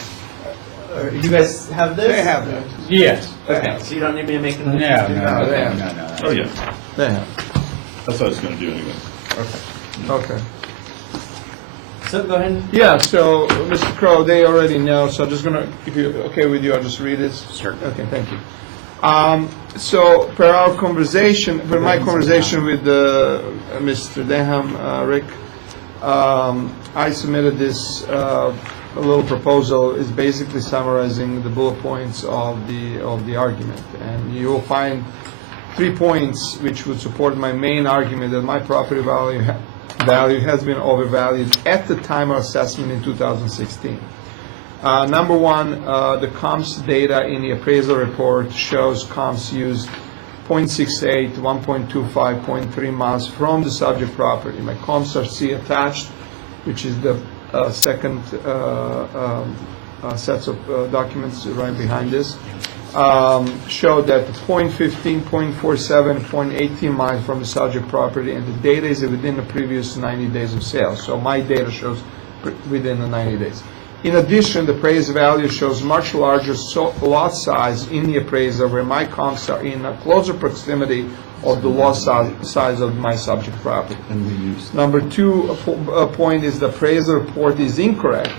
You guys have this? They have that. Yes. Okay, so you don't need me to make another. No. Oh, yeah. They have. That's what I was gonna do anyway. Okay. So go ahead. Yeah, so, Mr. Crowe, they already know, so I'm just gonna, if you're okay with you, I'll just read it. Certainly. Okay, thank you. So, per my conversation with Mr. Denham, Rick, I submitted this a little proposal. Is basically summarizing the bullet points of the argument, and you will find 3 points which would support my main argument that my property value has been overvalued at the time of assessment in 2016. Number one, the comps data in the appraisal report shows comps used 0.68, 1.25, 0.3 miles from the subject property. My comps are C attached, which is the second sets of documents right behind this. Show that 0.15, 0.47, 0.18 miles from the subject property, and the data is within the previous 90 days of sales. So my data shows within the 90 days. In addition, the appraised value shows much larger lot size in the appraisal, where my comps are in a closer proximity of the lot size of my subject property. Number 2 point is the appraisal report is incorrect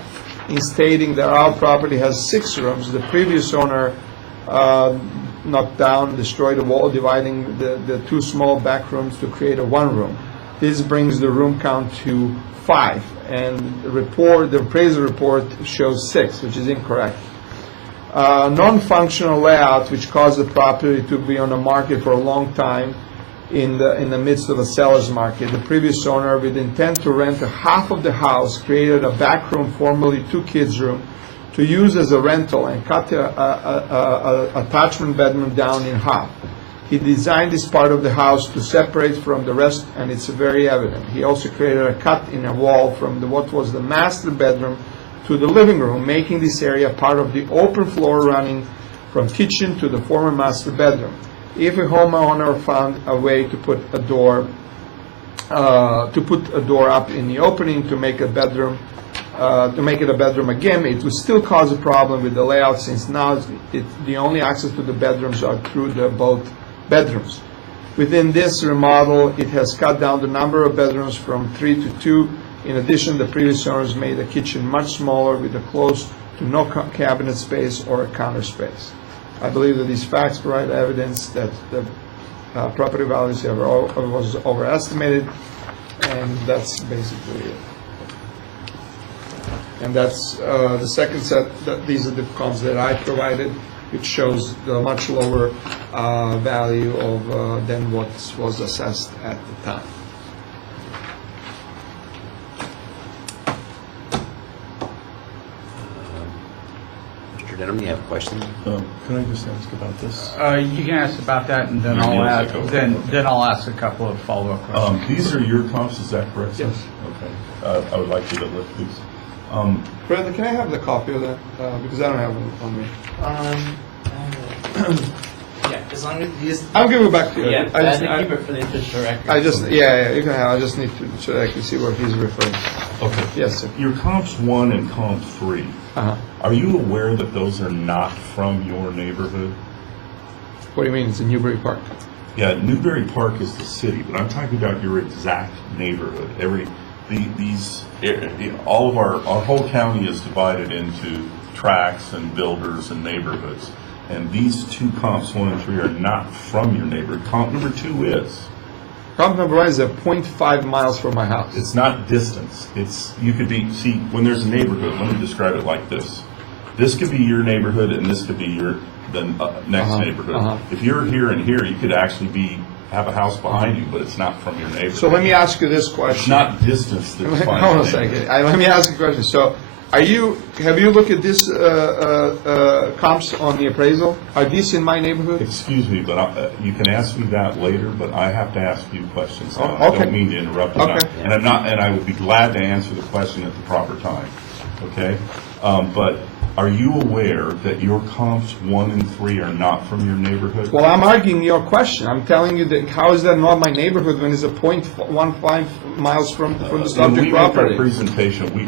in stating that our property has 6 rooms. The previous owner knocked down, destroyed the wall, dividing the 2 small back rooms to create a 1 room. This brings the room count to 5, and the appraisal report shows 6, which is incorrect. Non-functional layout, which caused the property to be on the market for a long time in the midst of a seller's market. The previous owner, with intent to rent half of the house, created a back room, formerly 2 kids' room, to use as a rental, and cut a attachment bedroom down in half. He designed this part of the house to separate from the rest, and it's very evident. He also created a cut in a wall from what was the master bedroom to the living room, making this area part of the open floor running from kitchen to the former master bedroom. If a homeowner found a way to put a door to put a door up in the opening to make a bedroom, to make it a bedroom again. It would still cause a problem with the layout, since now the only access to the bedrooms are through the both bedrooms. Within this remodel, it has cut down the number of bedrooms from 3 to 2. In addition, the previous owners made the kitchen much smaller with a close to no cabinet space or a counter space. I believe that these facts provide evidence that the property values was overestimated, and that's basically it. And that's the second set, these are the comps that I provided, which shows the much lower value of than what was assessed at the time. Mr. Denham, you have questions? Can I just ask about this? You can ask about that, and then Yeah, I'll yeah, ask, go. then I'll ask a couple of follow-up questions. These are your comps, is that correct? sir? Yes. Okay. I would like you to lift these. Brenda, can I have the copy of that? Because I don't have it on me. Yeah, as long as you just. I'll give it back to you. Yeah, I just, keep it for the official record. I just, yeah, you can have, I just need to, so I can see what he's referring to. Okay. Yes, sir. Your comps 1 and comp 3, Uh-huh. are you aware that those are not from your neighborhood? What do you mean, it's in Newbury Park? Yeah, Newbury Park is the city, but I'm talking about your exact neighborhood. All of our whole county is divided into tracts and builders and neighborhoods. And these two comps, 1 and 3, are not from your neighborhood. Comp number 2 is. Comp number 1 is at 0.5 miles from my house. It's not distance. You could be, see, when there's a neighborhood, let me describe it like this. This could be your neighborhood and this could be the next neighborhood. If you're here and here, you could actually have a house behind you, but it's not from your neighborhood. So let me ask you this question. It's not distance that's Hold fine. on a second. Let me ask you a question. So, have you looked at this comps on the appraisal? Are these in my neighborhood? Excuse me, but you can ask me that later, but I have to ask you questions. now. Oh, okay. I don't mean to interrupt you. Okay. And I would be glad to answer the question at the proper time, okay? But are you aware that your comps 1 and 3 are not from your neighborhood? Well, I'm arguing your question. I'm telling you that how is that not my neighborhood when it's a 0.15 miles from the When we subject make our property? presentation, we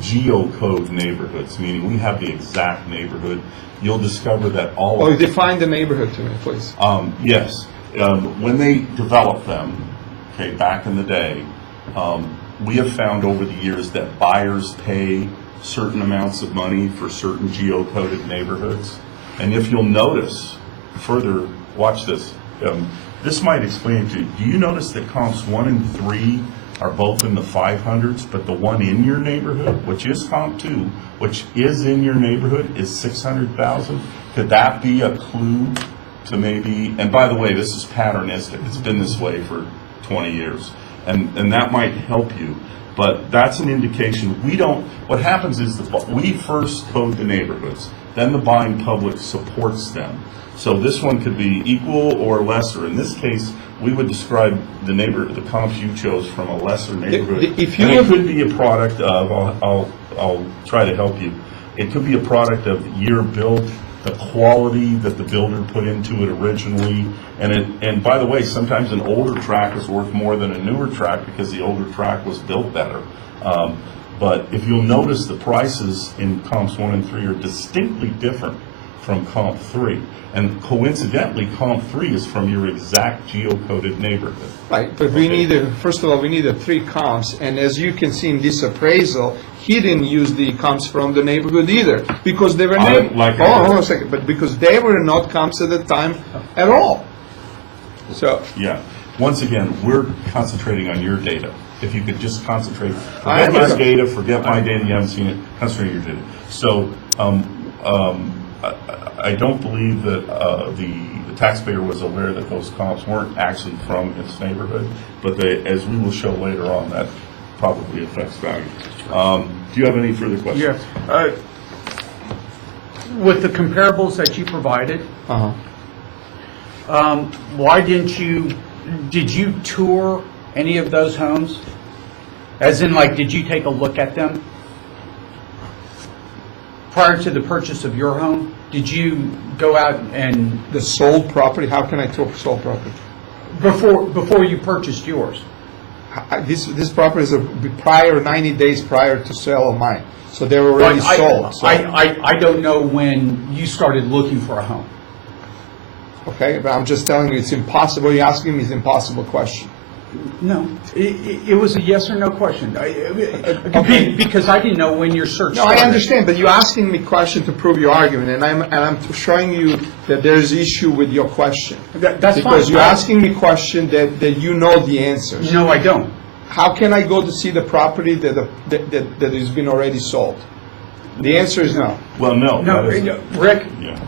geocode neighborhoods, meaning we have the exact neighborhood. You'll discover that all Oh, of define the neighborhood to me, please. Yes, when they developed them, okay, back in the day, we have found over the years that buyers pay certain amounts of money for certain geocoded neighborhoods. And if you'll notice further, watch this. This might explain it to you. Do you notice that comps 1 and 3 are both in the 500s, but the one in your neighborhood, which is comp 2, which is in your neighborhood, is 600,000? Could that be a clue to maybe, and by the way, this is patternistic. It's been this way for 20 years. And that might help you. But that's an indication. What happens is we first code the neighborhoods, then the buying public supports them. So this one could be equal or lesser. In this case, we would describe the comps you chose from a lesser neighborhood. And it could be a product of, I'll try to help you. It could be a product of year built, the quality that the builder put into it originally. And by the way, sometimes an older track is worth more than a newer track because the older track was built better. But if you'll notice, the prices in comps 1 and 3 are distinctly different from comp 3. And coincidentally, comp 3 is from your exact geocoded neighborhood. Right, but first of all, we needed 3 comps, and as you can see in this appraisal, he didn't use the comps from the neighborhood either, because they were not, hold on a second, but because they were not comps at the time at all. So, Yeah. Once again, we're concentrating on your data. If you could just concentrate, forget my data, forget my data, you haven't seen it, concentrate on your data. So, I don't believe that the taxpayer was aware that those comps weren't actually from its neighborhood, but as we will show later on, that probably affects value. Do you have any further questions? Yeah. With the comparables that you provided, why did you tour any of those homes? As in, like, did you take a look at them prior to the purchase of your home? Did you go out and, the sold property, how can I talk sold property? before you purchased yours? this property is prior, 90 days prior to sale of mine. So they were already But sold. So- I don't know when you started looking for a home. Okay, but I'm just telling you, it's impossible. You're asking me an impossible question. No, it was a yes or no question. Because I didn't know when your search No, started. I understand, but you're asking me question to prove your argument, and I'm showing you that there's issue with your question. That's fine. Because you're asking me question that you know the answers. No, I don't. How can I go to see the property that has been already sold? The answer is no. Well, no. No, that is- Rick, Yeah.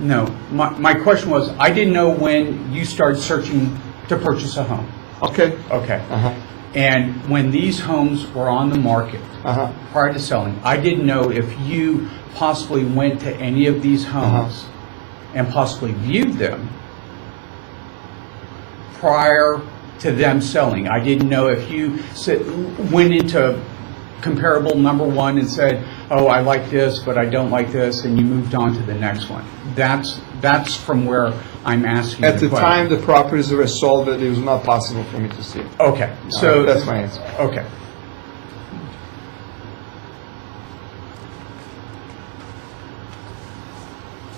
no. My question was, I didn't know when you started searching to purchase a home. Okay? Okay. Uh-huh, And when these homes were on the market uh-huh. prior to selling, I didn't know if you possibly went to any of these homes and possibly viewed them prior to them selling. I didn't know if you went into comparable number one and said, oh, I like this, but I don't like this, and you moved on to the next one. That's from where I'm asking At the question. time the properties were sold, it was not possible for me to see it. Okay, so. That's my answer. Okay.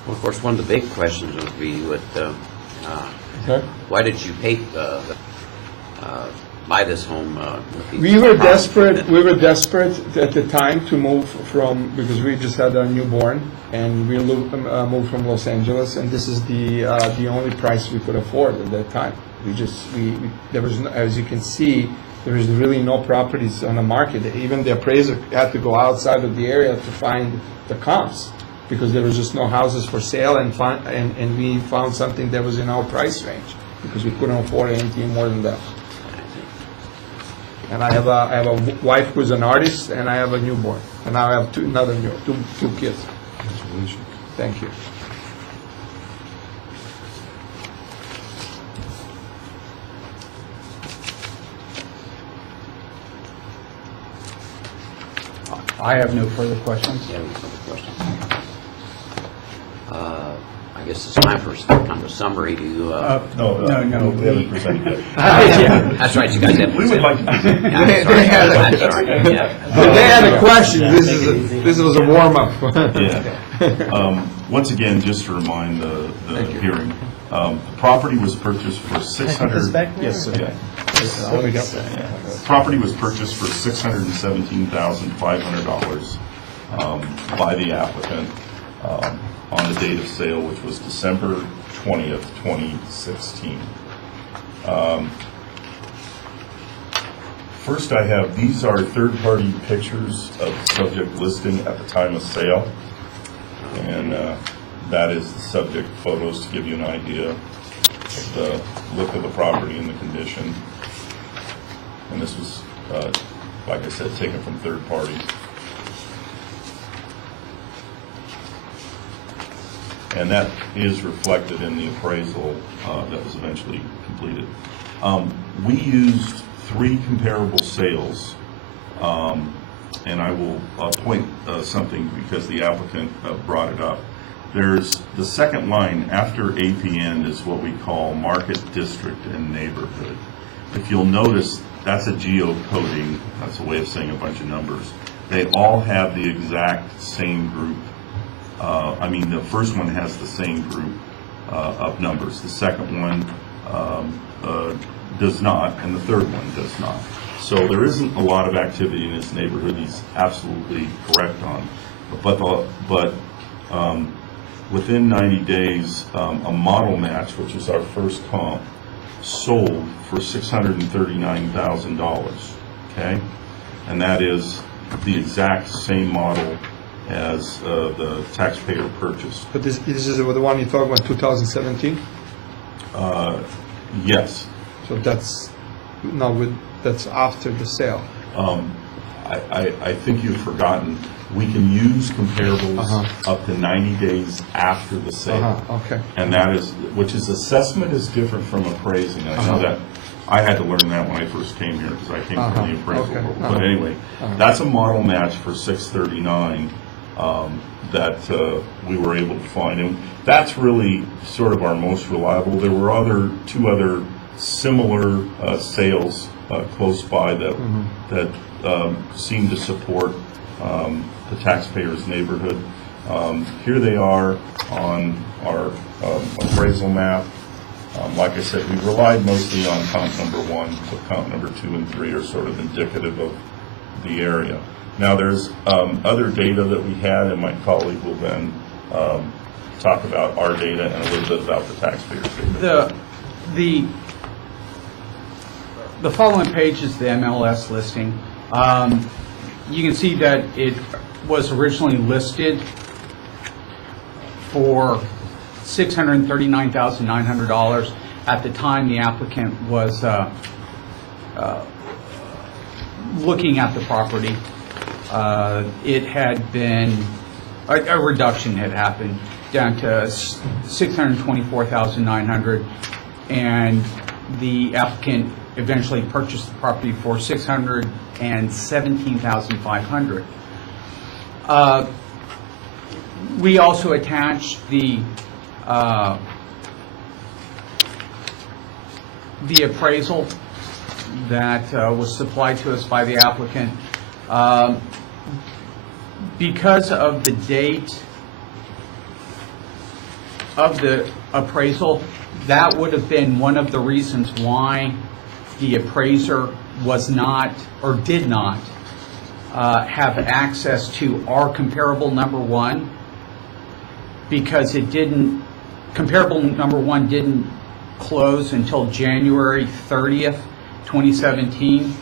Well, of course, one of the big questions would be Okay. why did you buy this home? with these We were problems? desperate at the time to move from, because we just had a newborn, and we moved from Los Angeles, and this is the only price we could afford at that time. There was, as you can see, there was really no properties on the market. Even the appraiser had to go outside of the area to find the comps, because there was just no houses for sale, and we found something that was in our price range, because we couldn't afford anything more than that. And I have a wife who's an artist, and I have a newborn, and now I have two kids. Congratulations. Thank you. I have no further questions. Yeah, we have other questions. I guess it's time for some kind of summary to. No, No. we haven't presented yet. Yeah. That's right, you guys have. We would like to present. Yeah, I'm sorry. Yeah. But they had a question. This was a warm-up. Yeah. Once again, just to remind the hearing, the property was purchased for $600. Yes, sir. Yeah. Property was purchased for $617,500 by the applicant on the date of sale, which was December 20th, 2016. First, I have, these are third-party pictures of the subject listing at the time of sale. And that is the subject photos to give you an idea of the look of the property and the condition. And this was, like I said, taken from third parties. And that is reflected in the appraisal that was eventually completed. We used 3 comparable sales, and I will point something because the applicant brought it up. There's the second line after APN is what we call market, district, and neighborhood. If you'll notice, that's a geocoding, that's a way of saying a bunch of numbers. They all have the exact same group. The first one has the same group of numbers. The second one does not, and the third one does not. So there isn't a lot of activity in this neighborhood. He's absolutely correct on. But within 90 days, a model match, which is our first comp, sold for $639,000. Okay, and that is the exact same model as the taxpayer purchased. But this is the one you're talking about, 2017? Yes. So that's after the sale. I think you've forgotten, we can use comparables up to 90 days after the sale. Okay. And that is, which is assessment is different from appraising. I know that, I had to learn that when I first came here because I came from the appraisal Okay. world. But anyway, that's a model match for 639 that we were able to find. And that's really sort of our most reliable. There were two other similar sales close by that seem to support the taxpayers' neighborhood. Here they are on our appraisal map. Like I said, we relied mostly on comp number 1, but comp number 2 and 3 are sort of indicative of the area. Now, there's other data that we had, and my colleague will then talk about our data and a little bit about the taxpayers' data. The following page is the MLS listing. You can see that it was originally listed for $639,900. At the time the applicant was looking at the property, it had been, a reduction had happened down to $624,900, and the applicant eventually purchased the property for $617,500. We also attached the appraisal that was supplied to us by the applicant. Because of the date of the appraisal, that would have been one of the reasons why the appraiser was not, or did not, have access to our comparable number 1, because it didn't, comparable number 1 didn't close until January 30th, 2017,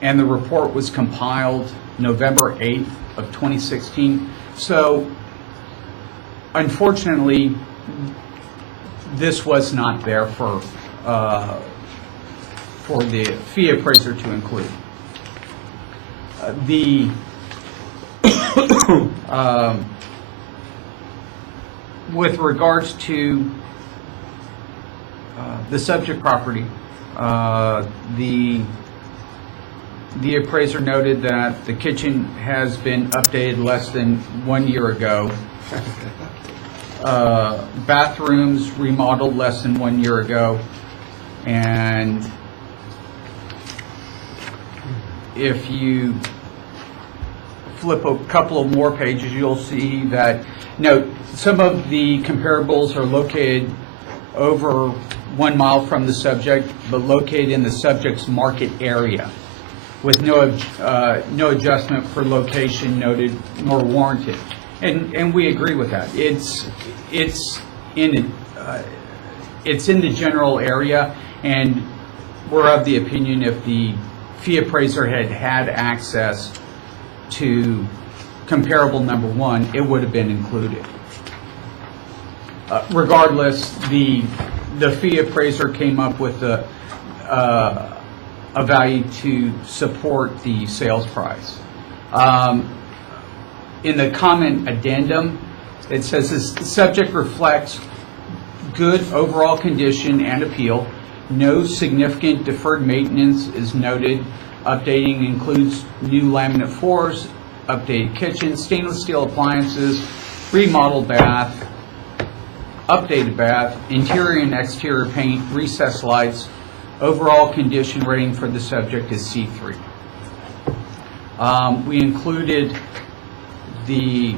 and the report was compiled November 8th of 2016. So, unfortunately, this was not there for the fee appraiser to include. With regards to the subject property, the appraiser noted that the kitchen has been updated less than 1 year ago. Bathrooms remodeled less than 1 year ago, and if you flip a couple of more pages, you'll see that, note, some of the comparables are located over 1 mile from the subject, but located in the subject's market area, with no adjustment for location noted nor warranted. And we agree with that. It's in the general area, and we're of the opinion if the fee appraiser had access to comparable number 1, it would have been included. Regardless, the fee appraiser came up with a value to support the sales price. In the comment addendum, it says this subject reflects good overall condition and appeal. No significant deferred maintenance is noted. Updating includes new laminate floors, updated kitchen, stainless steel appliances, remodeled bath, updated bath, interior and exterior paint, recessed lights. Overall condition rating for the subject is C3. We included the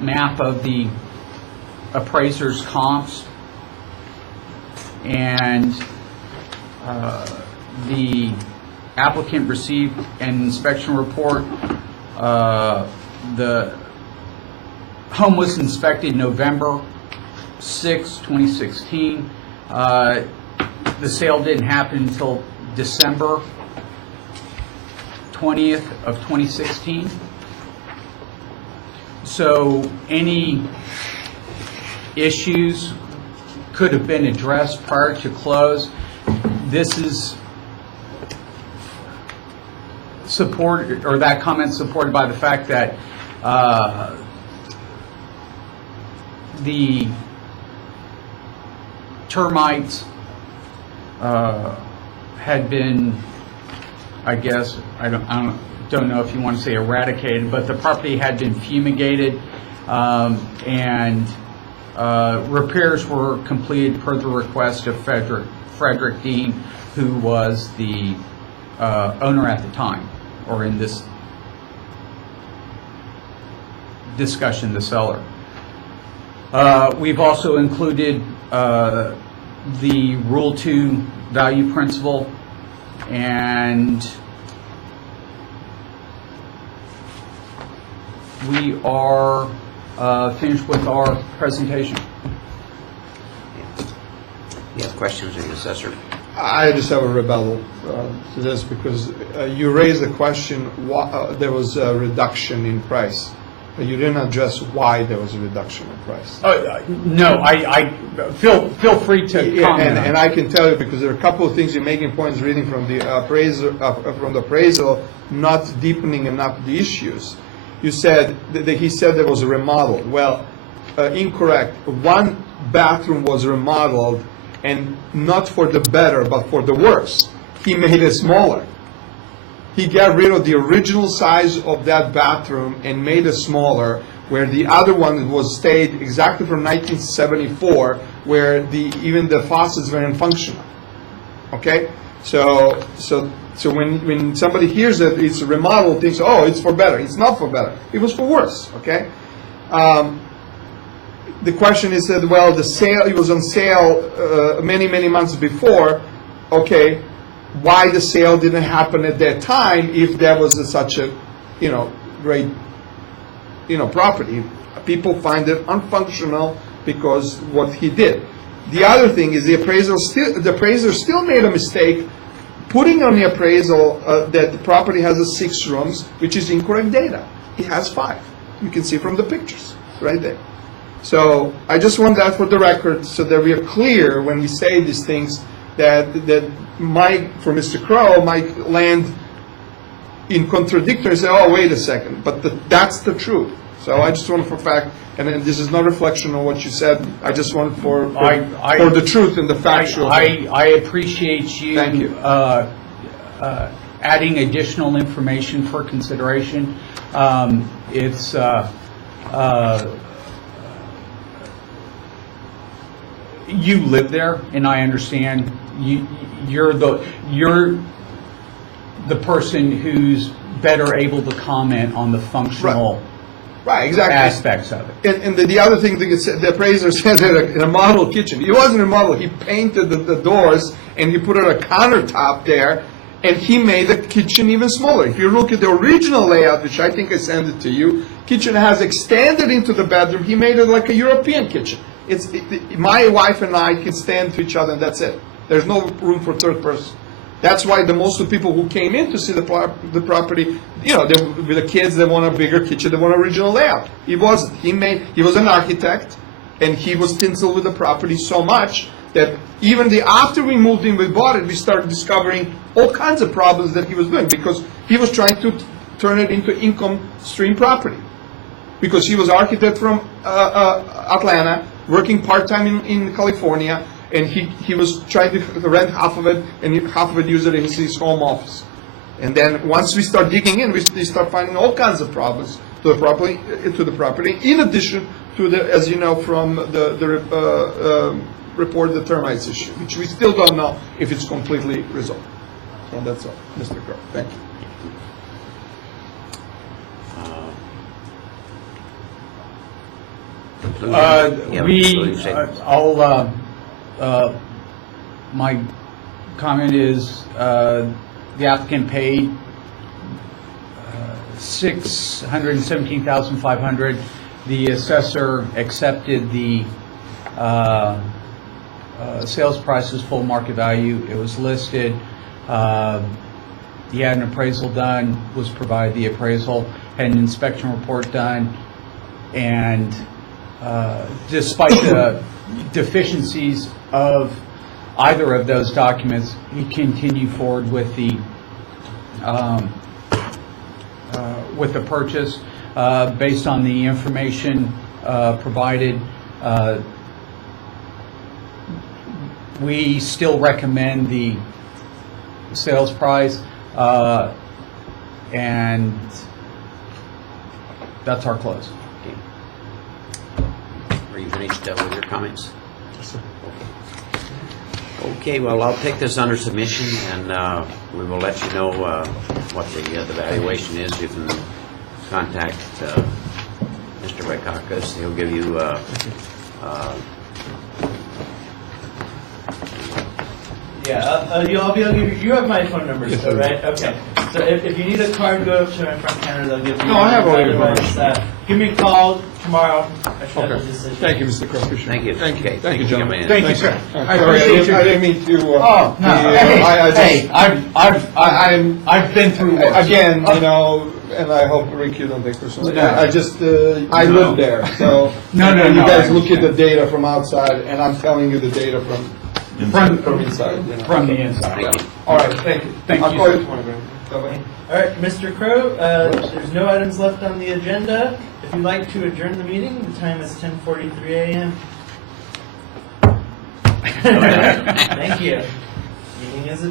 map of the appraiser's comps, and the applicant received an inspection report. The home was inspected November 6, 2016. The sale didn't happen until December 20th of 2016. So any issues could have been addressed prior to close. This is supported, or that comment supported by the fact that the termites had been, I guess, I don't know if you want to say eradicated, but the property had been fumigated, and Repairs were completed per the request of Frederick Dean, who was the owner at the time, or in this discussion, the seller. We've also included the Rule 2 value principle, and we are finished with our presentation. You have questions of the assessor? I just have a rebuttal to this because you raised the question, there was a reduction in price. But you didn't address why there was a reduction in price. No, I feel free to comment. And I can tell you because there are a couple of things you're making points reading from the appraisal, not deepening enough the issues. You said that he said there was a remodel. Well, incorrect. One bathroom was remodeled, and not for the better, but for the worse. He made it smaller. He got rid of the original size of that bathroom and made it smaller, where the other one was stayed exactly from 1974, where even the faucets were functional. Okay, so when somebody hears that it's a remodel, thinks, oh, it's for better. It's not for better. It was for worse. Okay. The question is that, well, the sale, it was on sale many months before. Okay. Why the sale didn't happen at that time if there was such a, great, property? People find it unfunctional because what he did. The other thing is the appraiser still made a mistake putting on the appraisal that the property has 6 rooms, which is incorrect data. It has 5. You can see from the pictures right there. So I just want that for the record so that we are clear when we say these things that for Mr. Crow might land in contradictory and say, oh, wait a second, but that's the truth. So I just want for fact, and this is no reflection on what you said, I just want for the truth and the factual. I appreciate you, Thank you. Adding additional information for consideration. It's you live there, and I understand you're the person who's better able to comment on the functional Right, exactly. aspects of it. And the other thing, the appraiser said that in a model kitchen, it wasn't a model, he painted the doors and he put a countertop there, and he made the kitchen even smaller. If you look at the original layout, which I think I sent it to you, kitchen has extended into the bedroom, he made it like a European kitchen. My wife and I can stand to each other, and that's it. There's no room for third person. That's why most of the people who came in to see the property, with the kids, they want a bigger kitchen, they want an original layout. He wasn't. He was an architect, and he was tinsel with the property so much that even after we moved in, we bought it, we started discovering all kinds of problems that he was doing because he was trying to turn it into income stream property. Because he was an architect from Atlanta, working part-time in California, and he was trying to rent half of it, and half of it use it as his home office. And then once we start digging in, we start finding all kinds of problems to the property, in addition to as you know from the report, the termites issue, which we still don't know if it's completely resolved. So that's all, Mr. Crow. Thank you. My comment is the applicant paid $617,500. The assessor accepted the sales price as full market value. It was listed. He had an appraisal done, was provided the appraisal, had an inspection report done, and despite the deficiencies of either of those documents, he continued forward with the purchase based on the information provided. We still recommend the sales price, and that's our close. Are you finished with your comments? Okay, well, I'll take this under submission, and we will let you know what the valuation is. You can contact Mr. Rekakis. He'll give you I'll be able to give you have my phone number, so, right? Okay. So if you need a card, go up to my front counter, they'll give you. No, I have all your Otherwise, give me a call tomorrow. I should have a Okay. decision. Thank you, Mr. Crowe. Appreciate it. Thank you. Thank you. Okay, Thank you, for gentlemen. coming in. Thank you, sir. I didn't mean to. Oh, no, hey, I'm, I've been through worse. again, and I hope, Rick, you don't take personally. No. I just, I live there, so. No, and you I guys look at understand. the data from outside, and I'm telling you the data from inside. From the inside. Thank you. All right, thank you. Thank I'll you, call sir. you tomorrow, man. Bye-bye. All right, Mr. Crowe, there's no items left on the agenda. If you'd like to adjourn the meeting, the time is 10:43 a.m. Thank you. Meeting is adjourned.